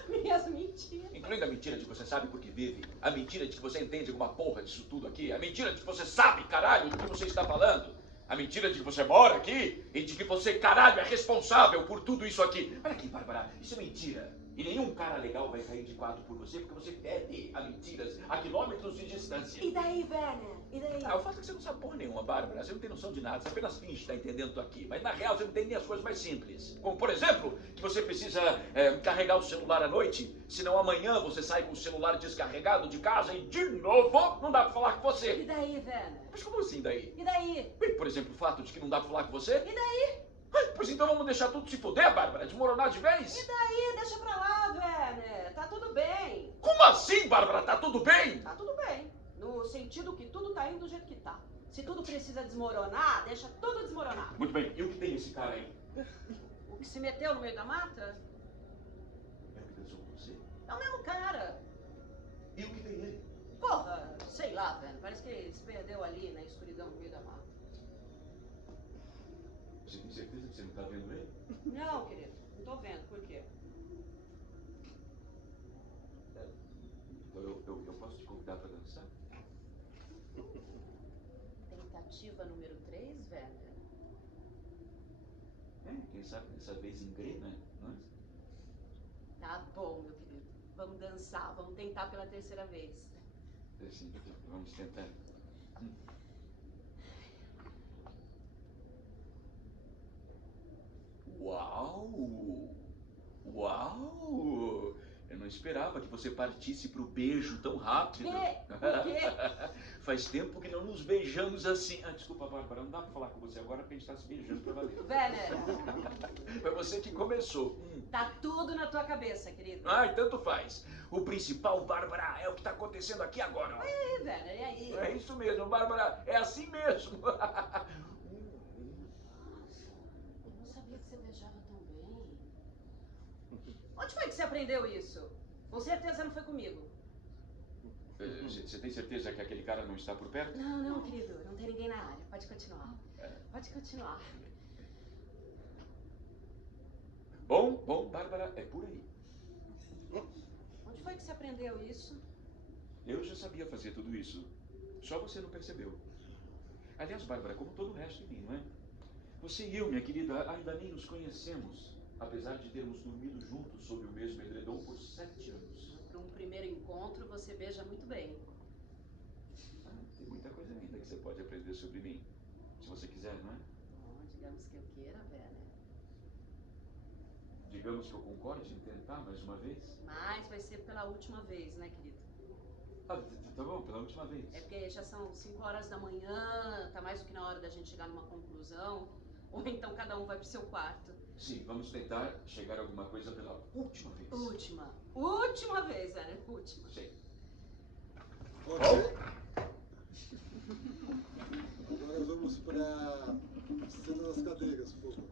Minhas mentiras. Incluindo a mentira de que você sabe por que vive. A mentira de que você entende alguma porra disso tudo aqui. A mentira de que você sabe, caralho, do que você está falando. A mentira de que você mora aqui e de que você, caralho, é responsável por tudo isso aqui. Olha aqui, Bárbara, isso é mentira. E nenhum cara legal vai cair de quatro por você porque você fede a mentiras a quilômetros de distância. E daí, Werner? E daí? O fato é que você não sabe porra nenhuma, Bárbara. Você não tem noção de nada. Você apenas finge estar entendendo tudo aqui. Mas na real você não tem nem as coisas mais simples. Como, por exemplo, que você precisa carregar o celular à noite. Senão amanhã você sai com o celular descarregado de casa e de novo não dá pra falar com você. E daí, Werner? Mas como assim daí? E daí? Por exemplo, o fato de que não dá pra falar com você. E daí? Pois então vamos deixar tudo se fuder, Bárbara? Desmoronar de vez? E daí? Deixa pra lá, Werner. Tá tudo bem. Como assim, Bárbara? Tá tudo bem? Tá tudo bem. No sentido que tudo tá indo do jeito que tá. Se tudo precisa desmoronar, deixa tudo desmoronar. Muito bem. E o que tem esse cara aí? O que se meteu no meio da mata? É o que dançou com você? É o mesmo cara. E o que tem ele? Porra, sei lá, velho. Parece que ele se perdeu ali na escuridão no meio da mata. Você tem certeza que você não tá vendo ele? Não, querido. Não tô vendo. Por quê? Então eu posso te convidar pra dançar? Tentativa número 3, Werner? Quem sabe dessa vez engrena, não é? Tá bom, meu querido. Vamos dançar. Vamos tentar pela terceira vez. Sim, vamos tentar. Uau! Uau! Eu não esperava que você partisse pro beijo tão rápido. Por quê? Faz tempo que não nos beijamos assim. Desculpa, Bárbara, não dá pra falar com você agora porque a gente tá se beijando pra valer. Werner. Foi você que começou. Tá tudo na tua cabeça, querido. Ai, tanto faz. O principal, Bárbara, é o que tá acontecendo aqui agora. E aí, Werner? E aí? É isso mesmo, Bárbara. É assim mesmo. Nossa, eu não sabia que você beijava tão bem. Onde foi que você aprendeu isso? Com certeza não foi comigo. Você tem certeza que aquele cara não está por perto? Não, querido. Não tem ninguém na área. Pode continuar. Pode continuar. Bom, Bárbara, é por aí. Onde foi que você aprendeu isso? Eu já sabia fazer tudo isso. Só você não percebeu. Aliás, Bárbara, como todo o resto de mim, não é? Você e eu, minha querida, ainda nem nos conhecemos. Apesar de termos dormido juntos sob o mesmo edredom por 7 anos. Para um primeiro encontro, você beija muito bem. Tem muita coisa ainda que você pode aprender sobre mim. Se você quiser, não é? Bom, digamos que eu queira, Werner. Digamos que eu concorde em tentar mais uma vez? Mas vai ser pela última vez, né, querido? Ah, tá bom, pela última vez. É porque já são 5 horas da manhã, tá mais do que na hora da gente chegar numa conclusão. Ou então cada um vai pro seu quarto. Sim, vamos tentar chegar a alguma coisa pela última vez. Última vez, Werner, última. Sim. Ok. Agora vamos para a cena das cadeiras, por favor.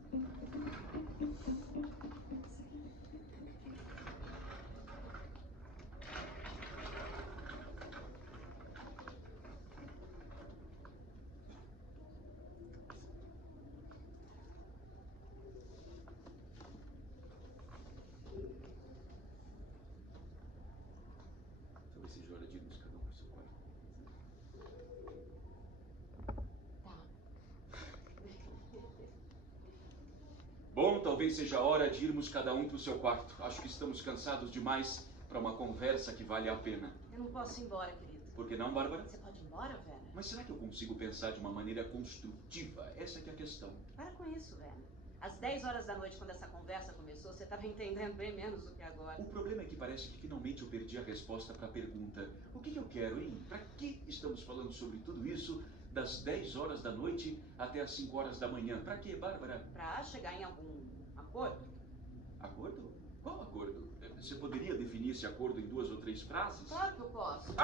Talvez seja hora de irmos cada um para o seu quarto. Bom, talvez seja hora de irmos cada um para o seu quarto. Acho que estamos cansados demais para uma conversa que vale a pena. Eu não posso ir embora, querido. Por que não, Bárbara? Você pode ir embora, Werner? Mas será que eu consigo pensar de uma maneira construtiva? Essa é que é a questão. Para com isso, Werner. Às 10 horas da noite, quando essa conversa começou, você estava entendendo bem menos do que agora. O problema é que parece que finalmente eu perdi a resposta para a pergunta: o que eu quero, hein? Para que estamos falando sobre tudo isso das 10 horas da noite até as 5 horas da manhã? Para quê, Bárbara? Para chegar em algum acordo. Acordo? Qual acordo? Você poderia definir esse acordo em 2 ou 3 frases? Claro que eu posso.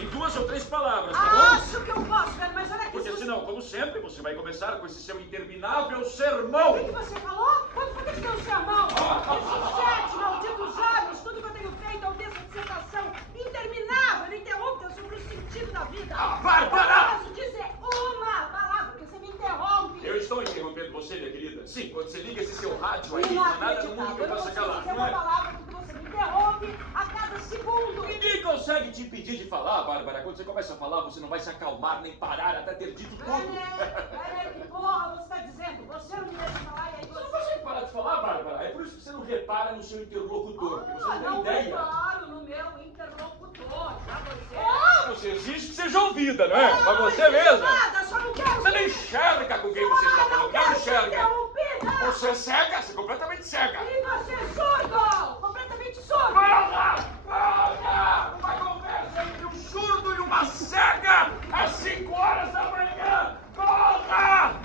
Em 2 ou 3 palavras, tá bom? Acho que eu posso, Werner, mas olha aqui. Porque senão, como sempre, você vai começar com esse seu interminável sermão. O que você falou? Quando foi que te deu um sermão? Esses 7 malditos anos, tudo que eu tenho feito é uma dissertação interminável, ininterrupta sobre o sentido da vida. Bárbara! Eu posso dizer uma palavra, porque você me interrompe. Eu estou interrompendo você, minha querida. Sim, quando você liga esse seu rádio aí, não há nada no mundo que eu Eu possa calar, dizer não é? uma palavra porque você me interrompe a cada segundo. Ninguém consegue te impedir de falar, Bárbara. Quando você começa a falar, você não vai se acalmar nem parar até ter dito tudo. Werner, que porra você está dizendo? Você não me deixa falar e aí Você não consegue parar de falar, Bárbara. É por isso que você não repara no seu interlocutor. Porque você não tem não ideia. reparo no meu interlocutor, já você... Você exige que seja ouvida, não é? Mas você mesma. Nada, só não quero... Você não enxerga com quem você está falando. Não enxerga. Interrompida. Você é cega, você é completamente cega. E você é surdo! Completamente surdo! Para! Uma conversa entre um surdo e uma cega às 5 horas da manhã! Porra!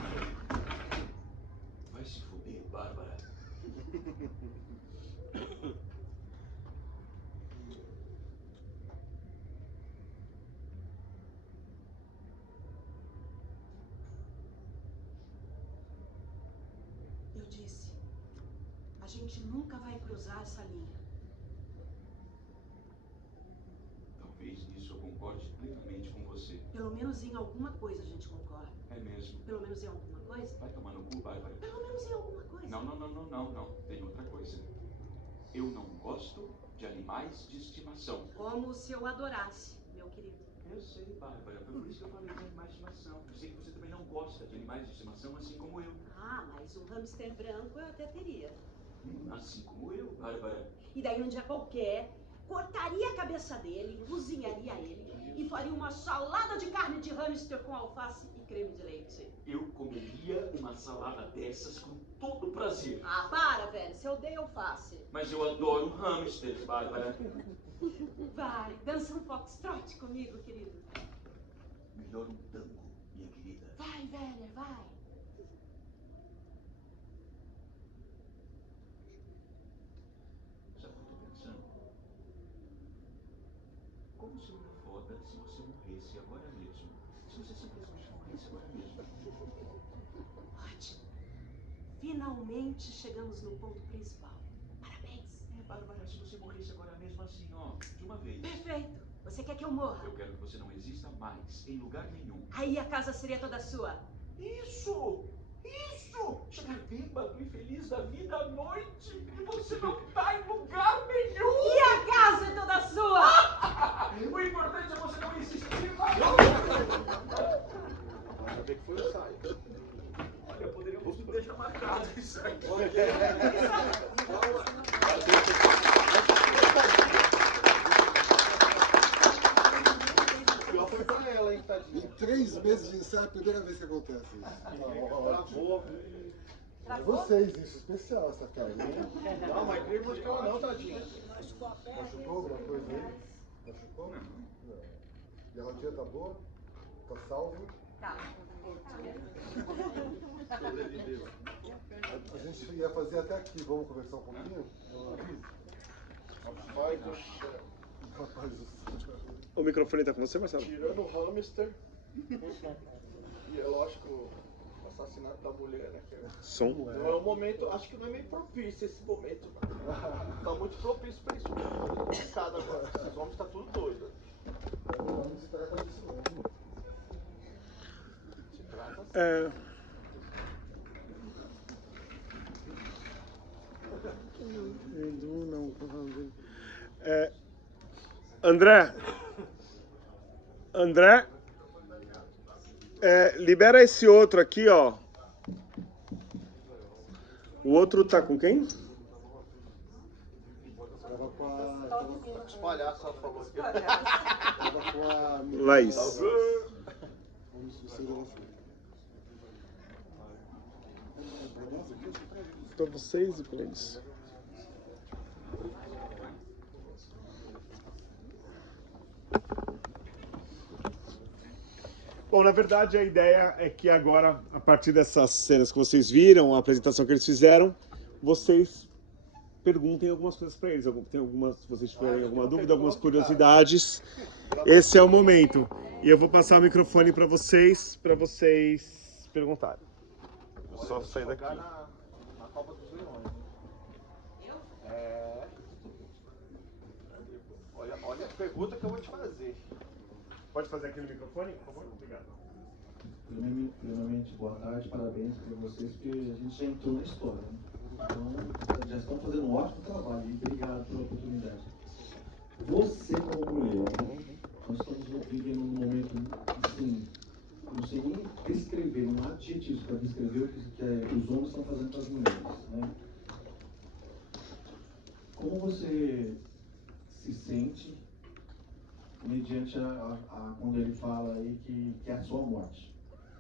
Vai se fuder, Bárbara. Eu disse, a gente nunca vai cruzar essa linha. Talvez nisso eu concorde plenamente com você. Pelo menos em alguma coisa a gente concorda. É mesmo. Pelo menos em alguma coisa? Vai tomar no cu, Bárbara. Pelo menos em alguma coisa. Não. Tem outra coisa. Eu não gosto de animais de estimação. Como se eu adorasse, meu querido. Eu sei, Bárbara. Foi por isso que eu falei de animais de estimação. Eu sei que você também não gosta de animais de estimação, assim como eu. Ah, mas um hamster branco eu até teria. Assim como eu, Bárbara. E daí um dia qualquer, cortaria a cabeça dele, cozinharia ele e faria uma salada de carne de hamster com alface e creme de leite. Eu comeria uma salada dessas com todo prazer. Ah, para, velho. Você odeia alface. Mas eu adoro hamsters, Bárbara. Vai, dança um foxtrot comigo, querido. Melhor um tango, minha querida. Vai, velha, vai. Sabe o que eu tô pensando? Como seria foda se você morresse agora mesmo? Se você simplesmente morresse agora mesmo. Ótimo. Finalmente chegamos no ponto principal. Parabéns. Bárbara, se você morresse agora mesmo assim, ó, de uma vez. Perfeito. Você quer que eu morra? Eu quero que você não exista mais, em lugar nenhum. Aí a casa seria toda sua. Isso! Chegar bêbado e feliz da vida à noite e você não tá em lugar nenhum! E a casa é toda sua! O importante é você não existir. Ainda bem que foi o ensaio. Olha, poderíamos deixar marcado isso aqui. Pior foi pra ela, hein, tadinha. Essa é a primeira vez que acontece isso. Travou. É vocês, isso, especial essa cara, né? Não, mas ele não machucou não, tadinha. Machucou alguma coisa aí? Machucou? Não. E a rodinha tá boa? Tá salvo? Tá. Sobreviveu. A gente ia fazer até aqui, vamos conversar um pouquinho? Rapaz do céu. Rapaz do céu. O microfone tá com você, Marcelo? Tirando o hamster. E é lógico, o assassinato da mulher, né? Som. Não é um momento, acho que não é meio propício esse momento, mano. Tá muito propício pra isso. Complicado agora. Esses homens tá tudo doido. Se trata disso mesmo. Se trata assim. André, libera esse outro aqui, ó. O outro tá com quem? Tava com a... Os palhaços falou aqui. Tava com a... Laís. Vamos ver Pra vocês e pra eles. Bom, na verdade a ideia é que agora, a partir dessas cenas que vocês viram, a apresentação que eles fizeram, vocês perguntem algumas coisas para eles. Tem algumas, se vocês tiverem alguma dúvida, algumas curiosidades, esse é o momento. E eu vou passar o microfone para vocês perguntarem. Eu só sair daqui. Na Copa dos Leões. Olha a pergunta que eu vou te fazer. Pode fazer aqui no microfone, por favor? Obrigado. Primeiramente, boa tarde, parabéns para vocês, porque a gente já entrou na história, né? Então, já estão fazendo um ótimo trabalho e obrigado pela oportunidade. Você, como mulher, nós estamos vivendo um momento, assim, não sei nem descrever, não há adjetivos para descrever o que os homens estão fazendo com as mulheres, né? Como você se sente mediante quando ele fala aí que é a sua morte?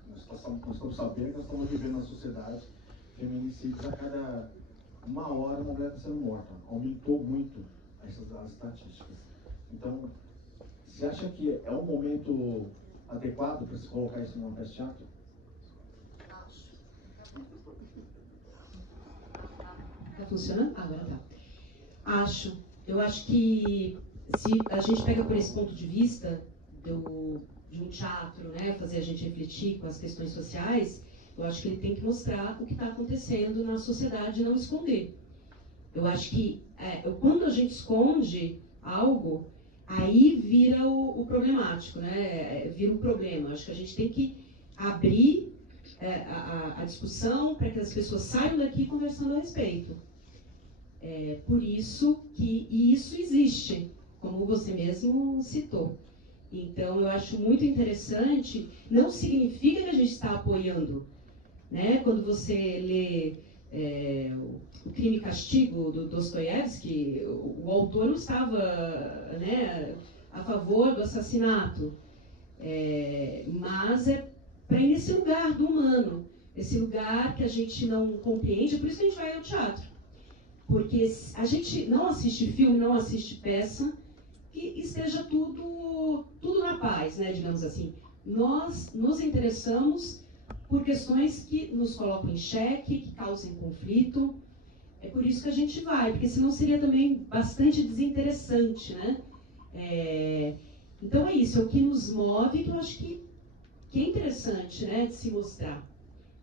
Nós estamos sabendo que nós estamos vivendo na sociedade feminicídios a cada uma hora uma mulher está sendo morta. Aumentou muito as estatísticas. Então, você acha que é um momento adequado para se colocar isso numa peça de teatro? Tá funcionando? Agora tá. Eu acho que se a gente pega por esse ponto de vista de um teatro, né, fazer a gente refletir com as questões sociais, eu acho que ele tem que mostrar o que está acontecendo na sociedade e não esconder. Eu acho que quando a gente esconde algo, aí vira o problemático, né? Vira um problema. Eu acho que a gente tem que abrir a discussão para que as pessoas saiam daqui conversando a respeito. Por isso e isso existe, como você mesmo citou. Então, eu acho muito interessante, não significa que a gente está apoiando, né? Quando você lê o Crime e Castigo, do Dostoiévski, o autor não estava, né, a favor do assassinato, mas é para ir nesse lugar do humano, esse lugar que a gente não compreende, por isso que a gente vai ao teatro. Porque a gente não assiste filme, não assiste peça, que esteja tudo na paz, né, digamos assim. Nós nos interessamos por questões que nos colocam em xeque, que causem conflito. É por isso que a gente vai, porque senão seria também bastante desinteressante, né? Então é isso, é o que nos move, que eu acho que é interessante, né, de se mostrar.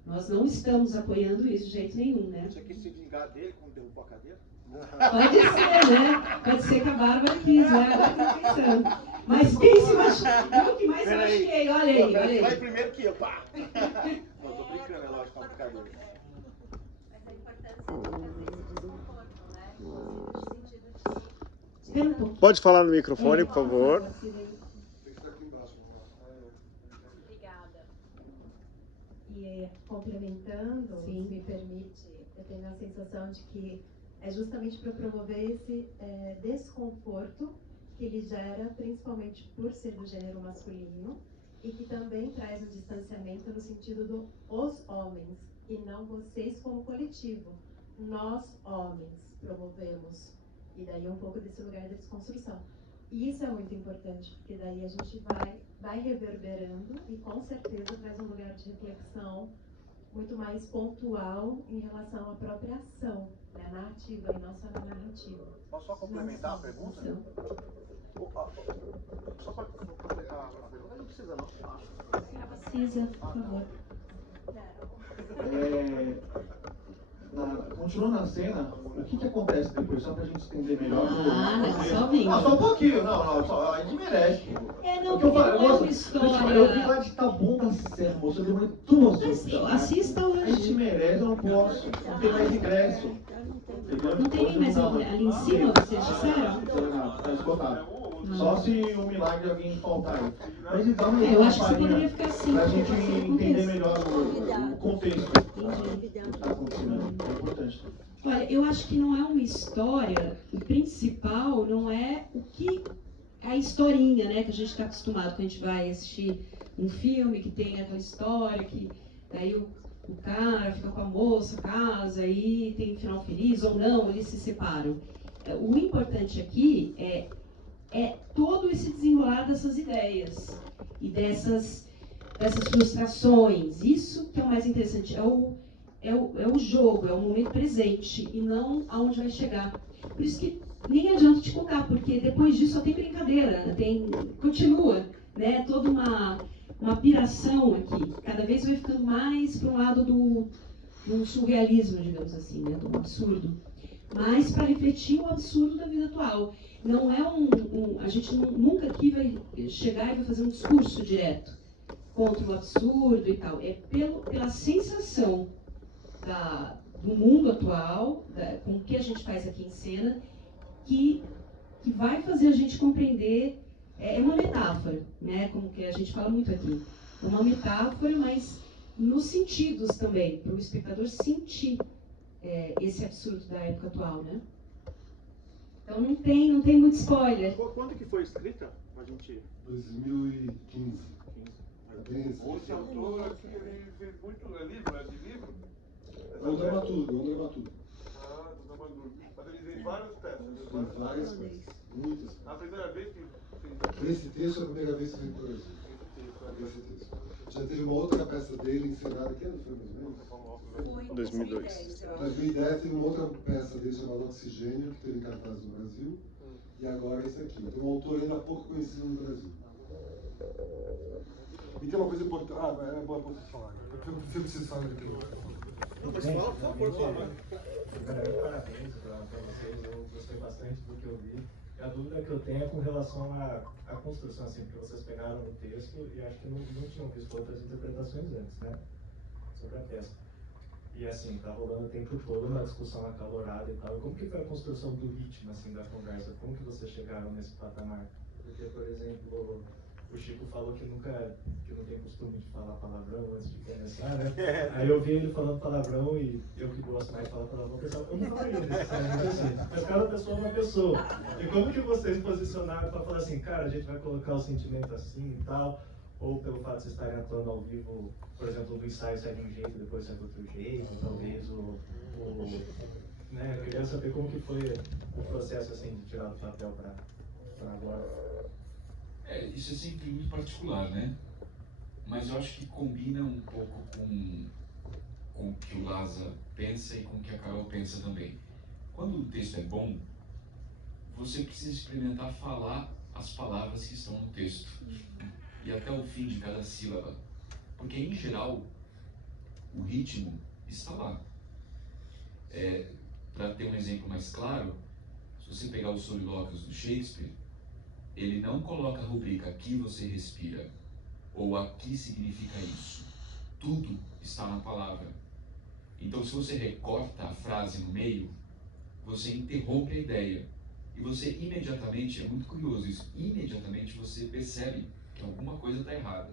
Nós não estamos apoiando isso de jeito nenhum, né? Você quis se vingar dele quando derrubou a cadeira? Pode ser, né? Pode ser que a Bárbara quis, né? Agora tô pensando. Mas quem se machucou? Eu que mais machuquei, olha aí, olha aí. Vai primeiro que eu, pá! Não, tô brincando, é lógico, é uma brincadeira. Mas a importância de trazer esse desconforto, né? No sentido de... Pode falar no microfone, por favor. Obrigada. E complementando, se me permite, eu tenho a sensação de que é justamente para promover esse desconforto que ele gera, principalmente por ser do gênero masculino, e que também traz um distanciamento no sentido do os homens, e não vocês como coletivo. Nós, homens, promovemos. E daí um pouco desse lugar da desconstrução. E isso é muito importante, porque daí a gente vai reverberando e com certeza traz um lugar de reflexão muito mais pontual em relação à própria ação, né, narrativa, e não só na narrativa. Posso só complementar a pergunta? Só para completar a pergunta, não precisa não, acho. Precisa, por favor. Continuando a cena, o que acontece depois? Só pra gente entender melhor. Só vem. Só um pouquinho, só, a gente merece. Não, porque não é uma história. Eu vi lá de Taboão da Serra, moça, eu demorei 2 horas. Assista hoje. A gente merece, eu não posso. Não tem mais ingresso. Não tem nem mais ali em cima, vocês disseram? Tá esgotado. Só se um milagre alguém faltar aí. Mas então, eu acho que você poderia ficar assim. Pra gente entender melhor o contexto do que está acontecendo. É importante. Olha, eu acho que não é uma história, o principal não é o que a historinha, né, que a gente está acostumado quando a gente vai assistir um filme que tem aquela história que daí o cara fica com a moça, casa e tem um final feliz ou não, eles se separam. O importante aqui é todo esse desenrolar dessas ideias e dessas frustrações. Isso que é o mais interessante, é o jogo, é o momento presente e não aonde vai chegar. Por isso que nem adianta te contar, porque depois disso só tem brincadeira, continua, né? Toda uma piração aqui. Cada vez vai ficando mais para um lado do surrealismo, digamos assim, né? Do absurdo. Mas para refletir o absurdo da vida atual. Não é a gente nunca aqui vai chegar e vai fazer um discurso direto contra o absurdo e tal. É pela sensação do mundo atual, com o que a gente faz aqui em cena, que vai fazer a gente compreender. É uma metáfora, né? Como que a gente fala muito aqui. É uma metáfora, mas nos sentidos também, para o espectador sentir esse absurdo da época atual, né? Então não tem muito spoiler. Quando que foi escrita? A gente... 2015. Esse autor aqui, ele fez muito livro, é de livro? É um dramaturgo, do dramaturgo. Mas ele fez várias peças. Tem várias peças, muitas peças. A primeira vez que... Esse texto é a primeira vez que veio para o Brasil. Esse texto. Já teve uma outra peça dele encenada, que ano foi mais ou menos? Foi 2002. Em 2010 teve uma outra peça dele chamada Oxigênio, que teve em cartaz no Brasil. E agora esse aqui. Tem um autor ainda pouco conhecido no Brasil. E tem uma coisa importante. É boa você falar. Eu prefiro que vocês falem do que eu. Não, mas fala, por favor, fala. Parabéns para vocês, eu gostei bastante do que eu vi. A dúvida que eu tenho é com relação à construção, assim, porque vocês pegaram o texto e acho que não tinham visto outras interpretações antes, né? Sobre a peça. E assim, tá rolando o tempo todo uma discussão acalorada e tal. E como que foi a construção do ritmo, assim, da conversa? Como que vocês chegaram nesse patamar? Porque, por exemplo, o Chico falou que não tem costume de falar palavrão antes de começar, né? Aí eu vi ele falando palavrão e eu que gosto mais de falar palavrão, pensava, eu não falaria necessariamente assim. Mas cada pessoa é uma pessoa. E como que vocês posicionaram para falar assim, cara, a gente vai colocar o sentimento assim e tal? Ou pelo fato de vocês estarem atuando ao vivo, por exemplo, do ensaio sai de um jeito, depois sai de outro jeito, talvez né? Eu queria saber como que foi o processo assim, de tirar do papel para agora. Isso é sempre muito particular, né? Mas eu acho que combina um pouco com o que o Laza pensa e com o que a Carol pensa também. Quando o texto é bom, você precisa experimentar falar as palavras que estão no texto. E até o fim de cada sílaba. Porque, em geral, o ritmo está lá. Para ter um exemplo mais claro, se você pegar os solilóquios do Shakespeare, ele não coloca a rubrica aqui você respira, ou aqui significa isso. Tudo está na palavra. Então, se você recorta a frase no meio, você interrompe a ideia. E você imediatamente, é muito curioso isso, imediatamente você percebe que alguma coisa está errada.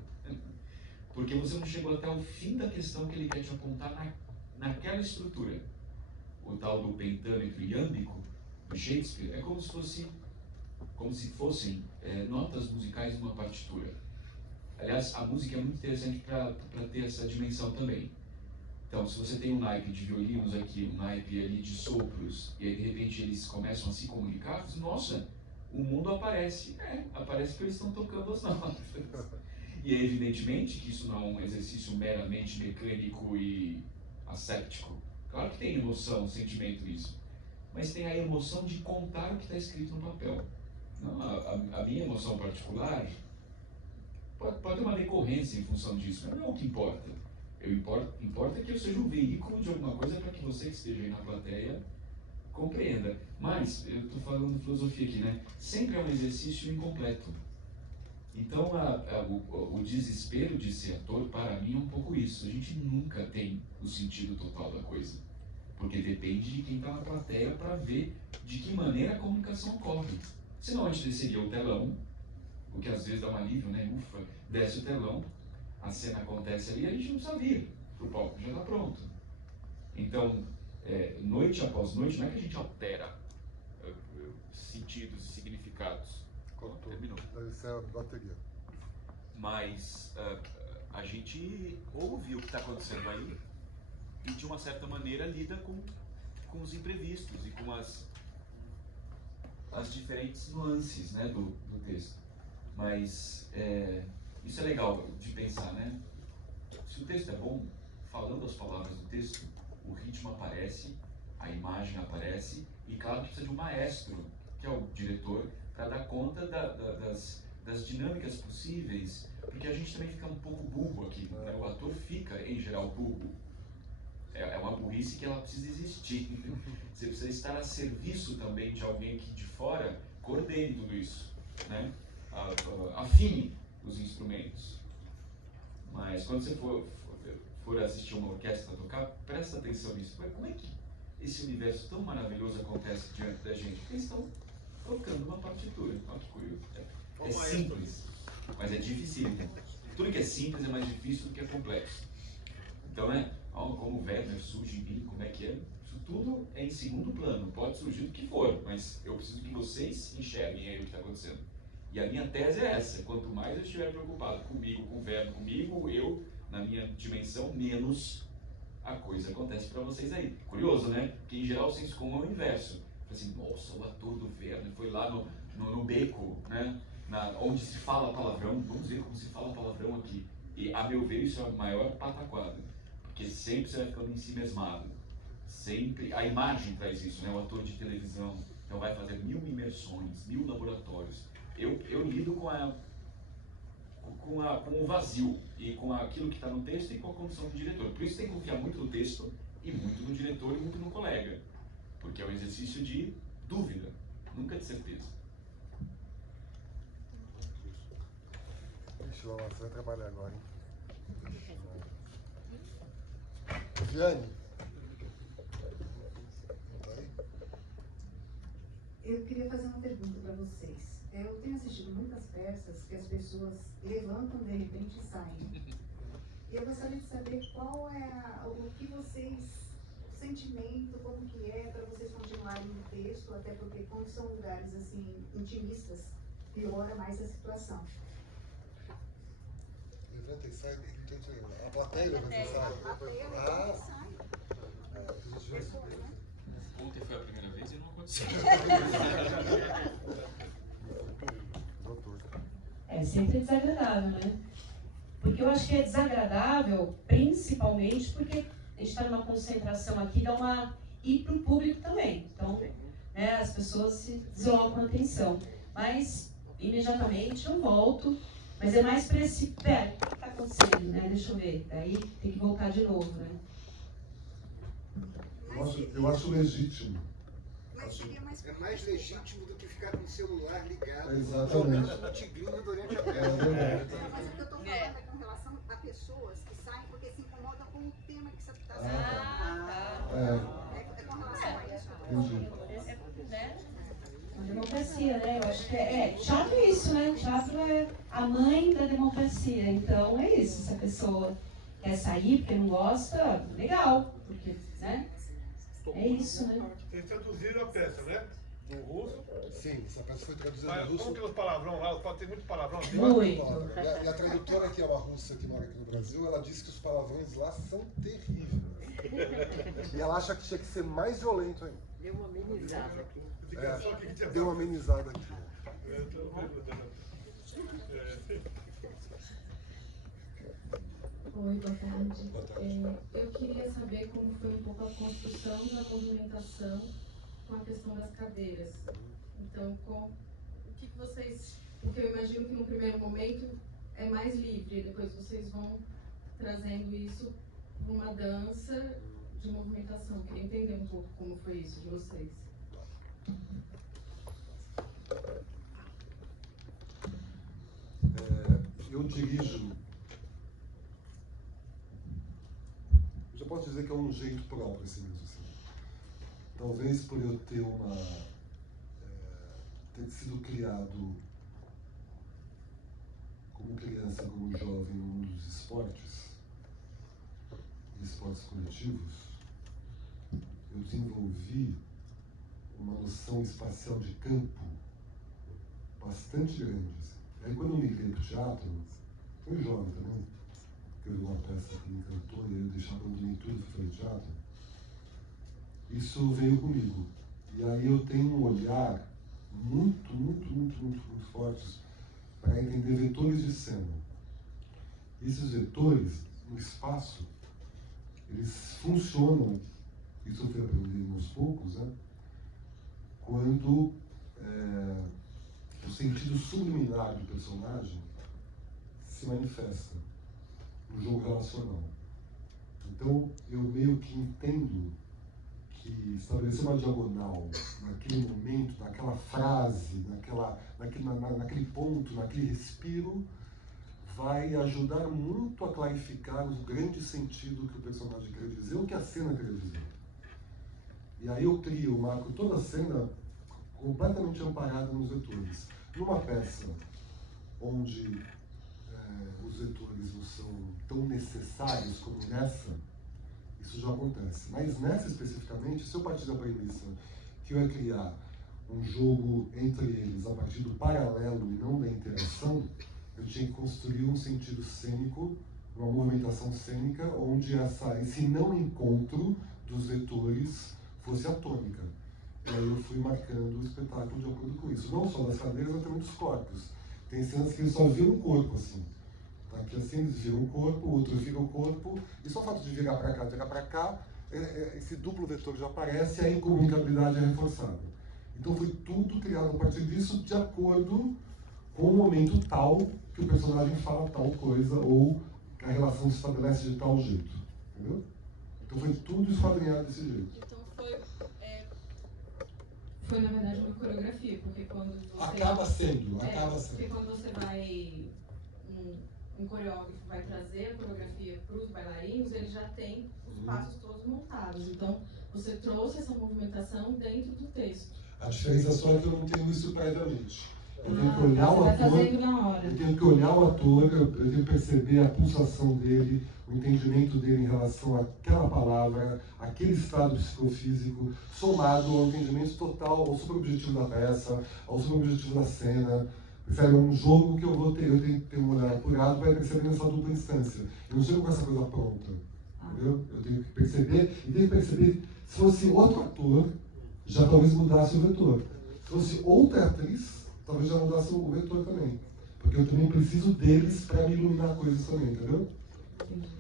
Porque você não chegou até o fim da questão que ele quer te apontar naquela estrutura. O tal do pentâmetro iâmbico do Shakespeare é como se fossem notas musicais numa partitura. Aliás, a música é muito interessante para ter essa dimensão também. Então, se você tem um naipe de violinos aqui, um naipe ali de sopros, e aí de repente eles começam a se comunicar, nossa, o mundo aparece. Aparece que eles estão tocando as notas. E é evidentemente que isso não é um exercício meramente mecânico e asséptico. Claro que tem emoção, sentimento isso. Mas tem a emoção de contar o que está escrito no papel. Não, a minha emoção particular pode ter uma decorrência em função disso, mas não é o que importa. Importa que eu seja um veículo de alguma coisa para que você que esteja aí na plateia compreenda. Mas, eu estou falando de filosofia aqui, né? Sempre é um exercício incompleto. Então, o desespero de ser ator, para mim, é um pouco isso. A gente nunca tem o sentido total da coisa. Porque depende de quem está na plateia para ver de que maneira a comunicação ocorre. Senão a gente desceria o telão, o que às vezes dá um alívio, né? Ufa, desce o telão, a cena acontece ali e a gente não sabia. O palco já está pronto. Então, noite após noite, não é que a gente altera sentidos e significados. Terminou. Isso é a bateria. Mas a gente ouve o que está acontecendo aí e de uma certa maneira lida com os imprevistos e com as diferentes nuances, né, do texto. Mas isso é legal de pensar, né? Se o texto é bom, falando as palavras do texto, o ritmo aparece, a imagem aparece, e claro que precisa de um maestro, que é o diretor, para dar conta das dinâmicas possíveis, porque a gente também fica um pouco burro aqui, né? O ator fica, em geral, burro. É uma burrice que ela precisa existir. Você precisa estar a serviço também de alguém que de fora coordene tudo isso, né? Afine os instrumentos. Mas quando você for assistir uma orquestra tocar, presta atenção nisso. Como é que esse universo tão maravilhoso acontece diante da gente? Porque eles estão tocando uma partitura. Olha que curioso. É simples, mas é difícil. Tudo que é simples é mais difícil do que é complexo. Então, né? Como o Werner surge em mim, como é que é? Isso tudo é em segundo plano. Pode surgir do que for, mas eu preciso que vocês enxerguem aí o que está acontecendo. E a minha tese é essa: quanto mais eu estiver preocupado comigo, com o Werner, comigo, eu, na minha dimensão, menos a coisa acontece para vocês aí. Curioso, né? Porque em geral o senso comum é o inverso. Assim, nossa, o ator do Werner foi lá no beco, né? Onde se fala palavrão, vamos ver como se fala palavrão aqui. E, a meu ver, isso é a maior pataquada. Porque sempre você vai ficando em si mesmado. Sempre. A imagem traz isso, né? O ator de televisão. Então vai fazer 1000 imersões, 1000 laboratórios. Eu lido com o vazio e com aquilo que está no texto e com a condição do diretor. Por isso tem que confiar muito no texto e muito no diretor e muito no colega. Porque é um exercício de dúvida, nunca de certeza. Ixi, você vai trabalhar agora, hein? Viane? Eu queria fazer uma pergunta para vocês. Eu tenho assistido muitas peças que as pessoas levantam de repente e saem. E eu gostaria de saber qual é o que vocês, o sentimento, como que é para vocês continuarem no texto, até porque quando são lugares assim intimistas, piora mais a situação. Levanta e sai, a plateia levanta e sai. Ontem foi a primeira vez e não aconteceu. É sempre desagradável, né? Porque eu acho que é desagradável, principalmente porque a gente está numa concentração aqui, e para o público também. Então, né, as pessoas se deslocam a atenção. Mas, imediatamente, eu volto. Mas é mais para esse, pera, o que está acontecendo, né? Deixa eu ver. Daí tem que voltar de novo, né? Eu acho legítimo. Mas seria mais legítimo do que ficar com o celular ligado. Exatamente. Jogando no tigrinho durante a peça. Mas o que eu estou falando é com relação a pessoas que saem porque se incomodam com o tema que você está É com relação a isso. A democracia, né? Eu acho que teatro é isso, né? Teatro é a mãe da democracia. Então é isso. Se a pessoa quer sair porque não gosta, legal. Porque, né? É isso, né? Vocês traduziram a peça, né? Do russo? Sim, essa peça foi traduzida Mas do russo. como que os palavrão lá, tem muito palavrão? Muito. E a tradutora, que é uma russa que mora aqui no Brasil, ela disse que os palavrões lá são terríveis. E ela acha que tinha que ser mais violento ainda. Deu uma amenizada aqui. Deu uma amenizada aqui. Oi, boa tarde. Eu queria saber como foi um pouco a construção da movimentação com a questão das cadeiras. Então, o que vocês... Porque eu imagino que no primeiro momento é mais livre, depois vocês vão trazendo isso para uma dança de movimentação. Eu queria entender um pouco como foi isso de vocês. Eu dirijo... Eu já posso dizer que é um jeito próprio, assim mesmo. Assim. Talvez por eu ter ter sido criado como criança, como jovem no mundo dos esportes coletivos, eu desenvolvi uma noção espacial de campo bastante grande. Assim. Aí quando eu migrei para o teatro, fui jovem também, escrevi uma peça que me encantou e eu deixava abandonei tudo para fazer teatro. Isso veio comigo. E aí eu tenho um olhar muito forte para entender vetores de cena. Esses vetores, no espaço, eles funcionam, isso eu fui aprendendo aos poucos, né? Quando o sentido subliminar do personagem se manifesta no jogo relacional. Então, eu meio que entendo que estabelecer uma diagonal naquele momento, naquela frase, naquele ponto, naquele respiro, vai ajudar muito a clarificar o grande sentido que o personagem quer dizer, ou que a cena quer dizer. E aí eu marco toda a cena completamente amparada nos vetores. Numa peça onde os vetores não são tão necessários como nessa, isso já acontece. Mas nessa especificamente, se eu partir da premissa que eu ia criar um jogo entre eles a partir do paralelo e não da interação, eu tinha que construir um sentido cênico, uma movimentação cênica, onde esse não encontro dos vetores fosse a tônica. E aí eu fui marcando o espetáculo de acordo com isso. Não só das cadeiras, mas também dos corpos. Tem cenas que eles só viram o corpo, assim. Aqui assim eles viram o corpo, o outro vira o corpo, e só o fato de virar para cá, esse duplo vetor já aparece e a incomunicabilidade é reforçada. Então foi tudo criado a partir disso de acordo com o momento tal que o personagem fala tal coisa ou que a relação se estabelece de tal jeito. Entendeu? Então foi tudo esquadrinhado desse jeito. Então foi na verdade uma coreografia, porque quando você... Acaba sendo. Porque quando você vai... Um coreógrafo vai trazer a coreografia para os bailarinos, ele já tem os passos todos montados. Então, você trouxe essa movimentação dentro do texto. A diferença só é que eu não tenho isso previamente. Eu tenho que olhar o ator, eu tenho que olhar o ator, eu tenho que perceber a pulsação dele, o entendimento dele em relação àquela palavra, aquele estado psicofísico, somado ao entendimento total, ao superobjetivo da peça, ao superobjetivo da cena. Percebe? É um jogo que eu tenho que ter um olhar apurado para perceber nessa dupla instância. Eu não chego com essa coisa pronta. Entendeu? Eu tenho que perceber, e tenho que perceber, se fosse outro ator, já talvez mudasse o vetor. Se fosse outra atriz, talvez já mudasse o vetor também. Porque eu também preciso deles para me iluminar coisas também, entendeu?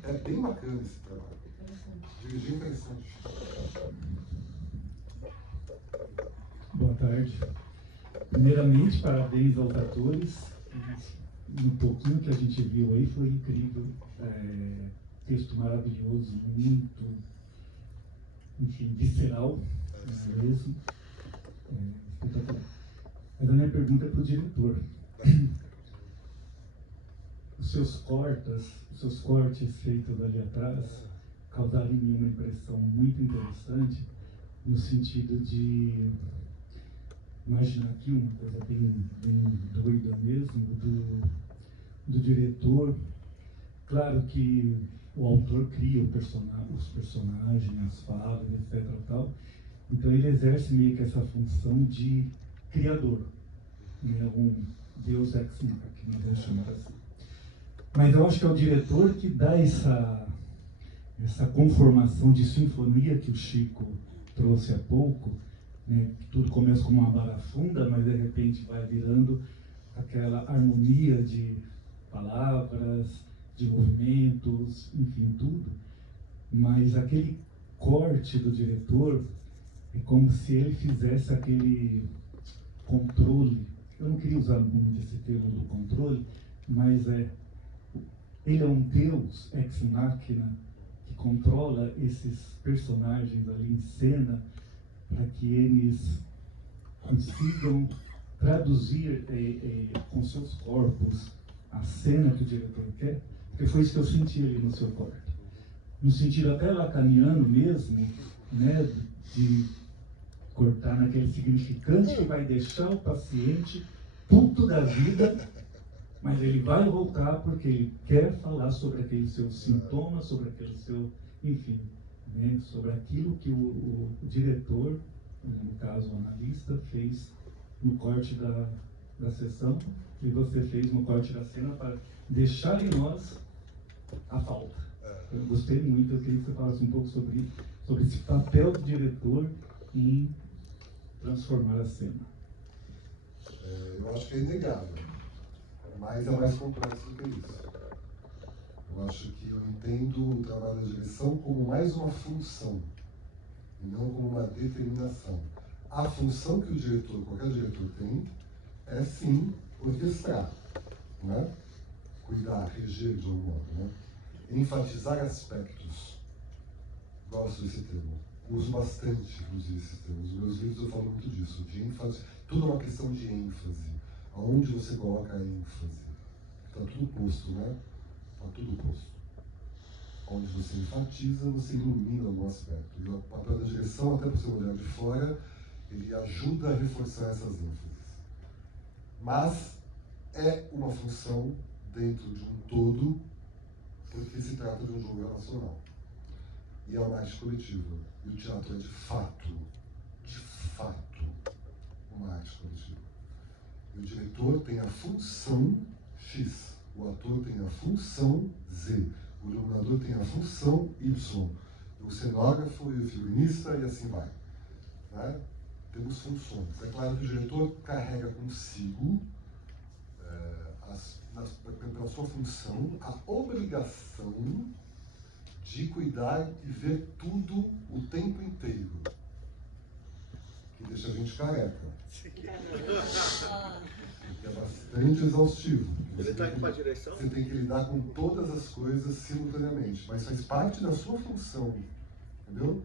É bem bacana esse trabalho. Dirigir é interessante. Boa tarde. Primeiramente, parabéns aos atores. No pouquinho que a gente viu aí foi incrível. Texto maravilhoso, muito, enfim, visceral, não é mesmo? Espetacular. Mas a minha pergunta é para o diretor. Os seus cortes feitos ali atrás causaram em mim uma impressão muito interessante, no sentido de imaginar aqui uma coisa bem doida mesmo, do diretor. Claro que o autor cria os personagens, as falas, etc. Tal, Então ele exerce meio que essa função de criador, né? Um Deus ex machina, que nós vamos chamar assim. Mas eu acho que é o diretor que dá essa conformação de sinfonia que o Chico trouxe há pouco, né? Tudo começa como uma barafunda, mas de repente vai virando aquela harmonia de palavras, de movimentos, enfim, tudo. Mas aquele corte do diretor é como se ele fizesse aquele controle. Eu não queria usar muito esse termo do controle, mas ele é um Deus ex machina que controla esses personagens ali em cena para que eles consigam traduzir com seus corpos a cena que o diretor quer, porque foi isso que eu senti ali no seu corte. No sentido até lacaniano mesmo, né, de cortar naquele significante que vai deixar o paciente puto da vida, mas ele vai voltar porque ele quer falar sobre aquele seu sintoma, sobre aquele seu, enfim, né, sobre aquilo que o diretor, no caso o analista, fez no corte da sessão, e você fez no corte da cena para deixar em nós a falta. Eu gostei muito, eu queria que você falasse um pouco sobre esse papel do diretor em transformar a cena. Eu acho que é inegável, mas é mais complexo do que isso. Eu acho que eu entendo o trabalho da direção como mais uma função, e não como uma determinação. A função que o diretor, qualquer diretor tem, é sim orquestrar, né? Cuidar, reger de algum modo, né? Enfatizar aspectos. Gosto desse termo. Uso bastante, inclusive, esse termo. Nos meus livros eu falo muito disso, de ênfase. Tudo é uma questão de ênfase. Aonde você coloca a ênfase? Está tudo posto, né? Está tudo posto. Onde você enfatiza, você ilumina algum aspecto. E o papel da direção, até por ser um olhar de fora, ele ajuda a reforçar essas ênfases. Mas é uma função dentro de um todo, porque se trata de um jogo relacional. E é uma arte coletiva. E o teatro é de fato, uma arte coletiva. E o diretor tem a função X, o ator tem a função Z, o iluminador tem a função Y, o cenógrafo e o figurinista, e assim vai. Né? Temos funções. É claro que o diretor carrega consigo, pela sua função, a obrigação de cuidar e ver tudo o tempo inteiro. Que deixa a gente careca. É bastante exaustivo. Ele está com a direção? Você tem que lidar com todas as coisas simultaneamente, mas faz parte da sua função, entendeu?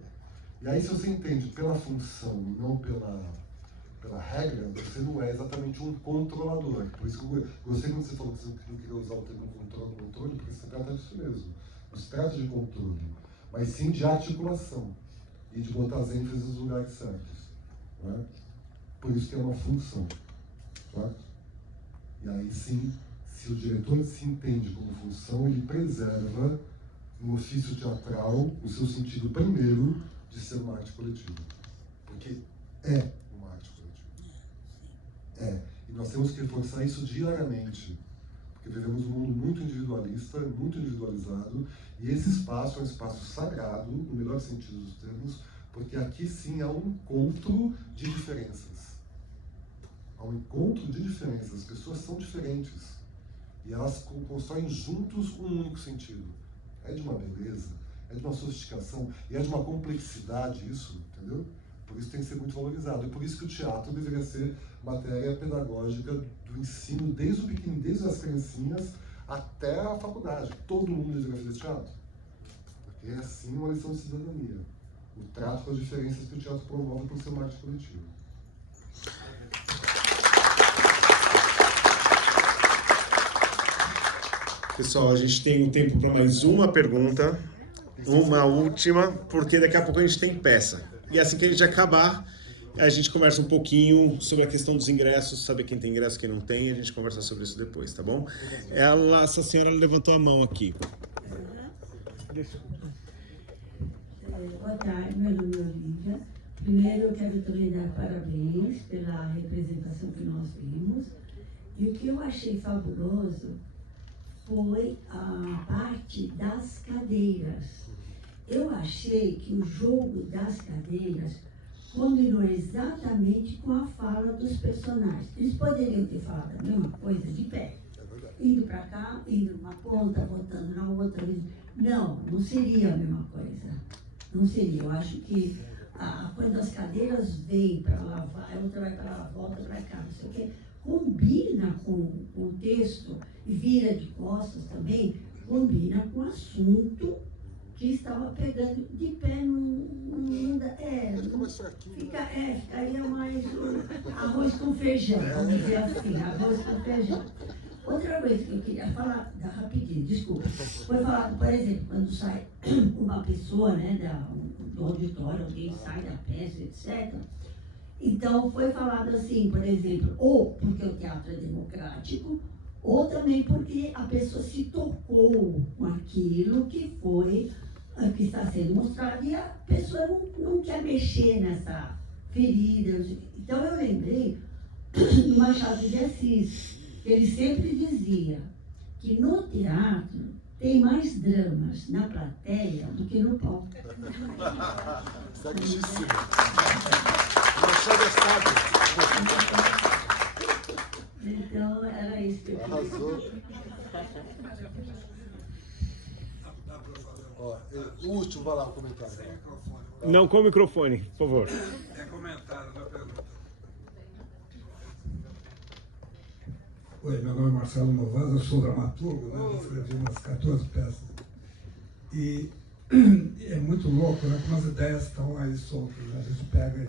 E aí, se você entende pela função, não pela regra, você não é exatamente um controlador. Por isso que eu gostei quando você falou que você não queria usar o termo controle, porque se trata disso mesmo. Não se trata de controle, mas sim de articulação e de botar as ênfases nos lugares certos. Né? Por isso que é uma função. Tá? E aí sim, se o diretor se entende como função, ele preserva no ofício teatral o seu sentido primeiro de ser uma arte coletiva. Porque é uma arte coletiva. E nós temos que reforçar isso diariamente. Porque vivemos um mundo muito individualista, muito individualizado, e esse espaço é um espaço sagrado, no melhor sentido dos termos, porque aqui sim há um encontro de diferenças. Há um encontro de diferenças. As pessoas são diferentes. E elas constroem juntos um único sentido. É de uma beleza, é de uma sofisticação, e é de uma complexidade isso, entendeu? Por isso tem que ser muito valorizado. E por isso que o teatro deveria ser matéria pedagógica do ensino, desde o pequeno, desde as criancinhas até a faculdade. Todo mundo deveria fazer teatro. Porque é assim uma lição de cidadania. O trato com as diferenças que o teatro promove por ser uma arte coletiva. Pessoal, a gente tem um tempo para mais uma pergunta, uma última, porque daqui a pouco a gente tem peça. E assim que a gente acabar, a gente conversa um pouquinho sobre a questão dos ingressos, saber quem tem ingresso, quem não tem, e a gente conversa sobre isso depois, tá bom? Essa senhora levantou a mão aqui. Boa tarde, meu nome é Olivia. Primeiro, eu quero também dar parabéns pela representação que nós vimos. E o que eu achei fabuloso foi a parte das cadeiras. Eu achei que o jogo das cadeiras combinou exatamente com a fala dos personagens. Eles poderiam ter falado a mesma coisa de pé. Indo para cá, indo numa ponta, voltando na outra. Não, não seria a mesma coisa. Não seria. Eu acho que quando as cadeiras vêm para lá, vai, outra vai para lá, volta para cá, não sei o quê, combina com o texto e vira de costas também, combina com o assunto que estava pegando de pé ficaria mais arroz com feijão, vamos dizer assim, arroz com feijão. Outra coisa que eu queria falar, rapidinho, desculpa, foi falado, por exemplo, quando sai uma pessoa, né, do auditório, alguém sai da peça, etc. Então foi falado assim, por exemplo, ou porque o teatro é democrático, ou também porque a pessoa se tocou com aquilo que está sendo mostrado e a pessoa não quer mexer nessa ferida. Então eu lembrei do Machado de Assis, que ele sempre dizia que no teatro tem mais dramas na plateia do que no palco. Certíssimo. Machado é sábio. Então, era isso que eu queria. Arrasou. Ó, o último, vai lá, o comentário. Não com o microfone, por favor. É comentário, não é pergunta. Oi, meu nome é Marcelo Novaz, eu sou dramaturgo, né? Eu escrevi umas 14 peças. E é muito louco, né? Como as ideias estão aí soltas, né? A gente pega.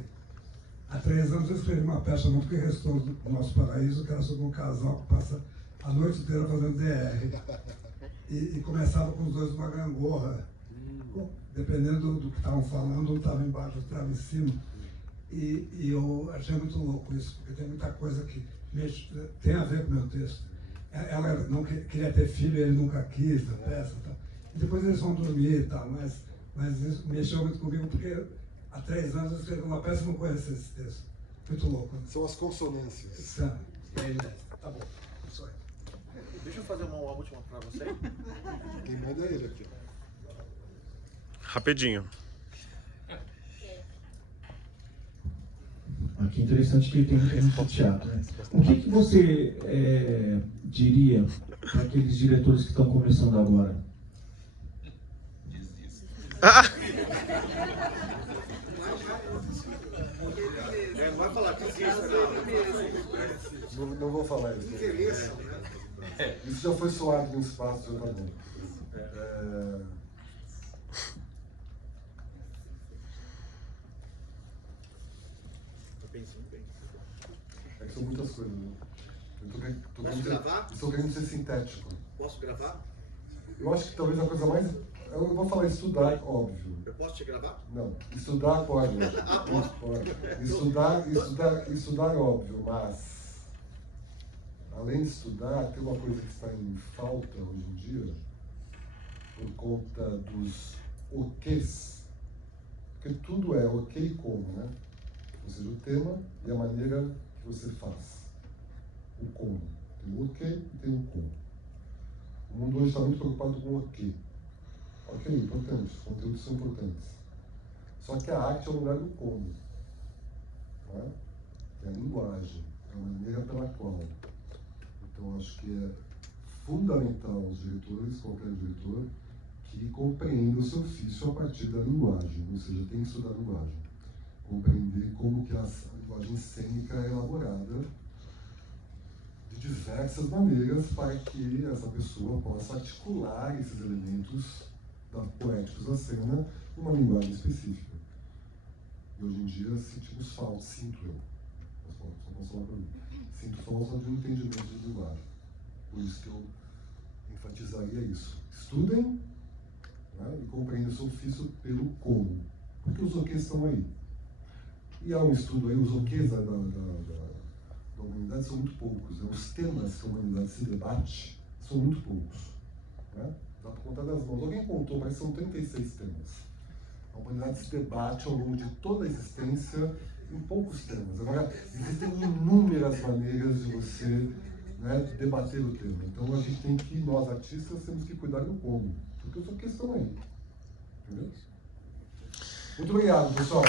Há 3 anos eu escrevi uma peça chamada Que Restou do Nosso Paraíso, que era sobre um casal que passa a noite inteira fazendo DR. E começava com os dois numa gangorra. Dependendo do que estavam falando, um estava embaixo, outro estava em cima. E eu achei muito louco isso, porque tem muita coisa que tem a ver com o meu texto. Ela não queria ter filho, ele nunca quis, na peça e tal. E depois eles vão dormir e tal, mas isso mexeu muito comigo, porque há 3 anos eu escrevi uma peça e não conhecia esse texto. Muito louco. Né? São as consonâncias. E aí, tá bom. Isso aí. Deixa eu fazer uma última para você. Quem manda é ele aqui. Rapidinho. Aqui é interessante que ele tem muita gente de teatro, né? O que você diria para aqueles diretores que estão começando agora? Não vai falar que não vou falar isso. Isso já foi soado no espaço, já tá bom. É que são muitas coisas, né? Eu tô querendo ser sintético. Posso gravar? Eu acho que talvez a coisa mais... Eu vou falar estudar, óbvio. Eu posso te gravar? Não, estudar pode. Pode. Estudar óbvio, mas além de estudar, tem uma coisa que está em falta hoje em dia, por conta dos ok's, porque tudo é ok como, né? Ou seja, o tema e a maneira que você faz. O como. Tem o ok e tem o como. O mundo hoje está muito preocupado com o ok. Ok, importante, os conteúdos são importantes. Só que a arte é o lugar do como. Né? É a linguagem, é a maneira pela qual. Então acho que é fundamental os diretores, qualquer diretor, que compreenda o seu ofício a partir da linguagem, ou seja, tem que estudar a linguagem. Compreender como que a linguagem cênica é elaborada de diversas maneiras para que essa pessoa possa articular esses elementos poéticos da cena numa linguagem específica. E hoje em dia sentimos falta, sinto eu, só posso falar para mim, sinto falta de um entendimento de linguagem. Por isso que eu enfatizaria isso. Estudem, né, e compreendam o seu ofício pelo como, porque os ok's estão aí. E há um estudo aí, os ok's da humanidade são muito poucos, né? Os temas que a humanidade se debate são muito poucos. Né? Dá para contar das mãos. Alguém contou, mas são 36 temas. A humanidade se debate ao longo de toda a existência em poucos temas. Agora, existem inúmeras maneiras de você, né, debater o tema. Então a gente tem que, nós artistas, temos que cuidar do como, porque essa questão aí. Entendeu? Muito obrigado, pessoal.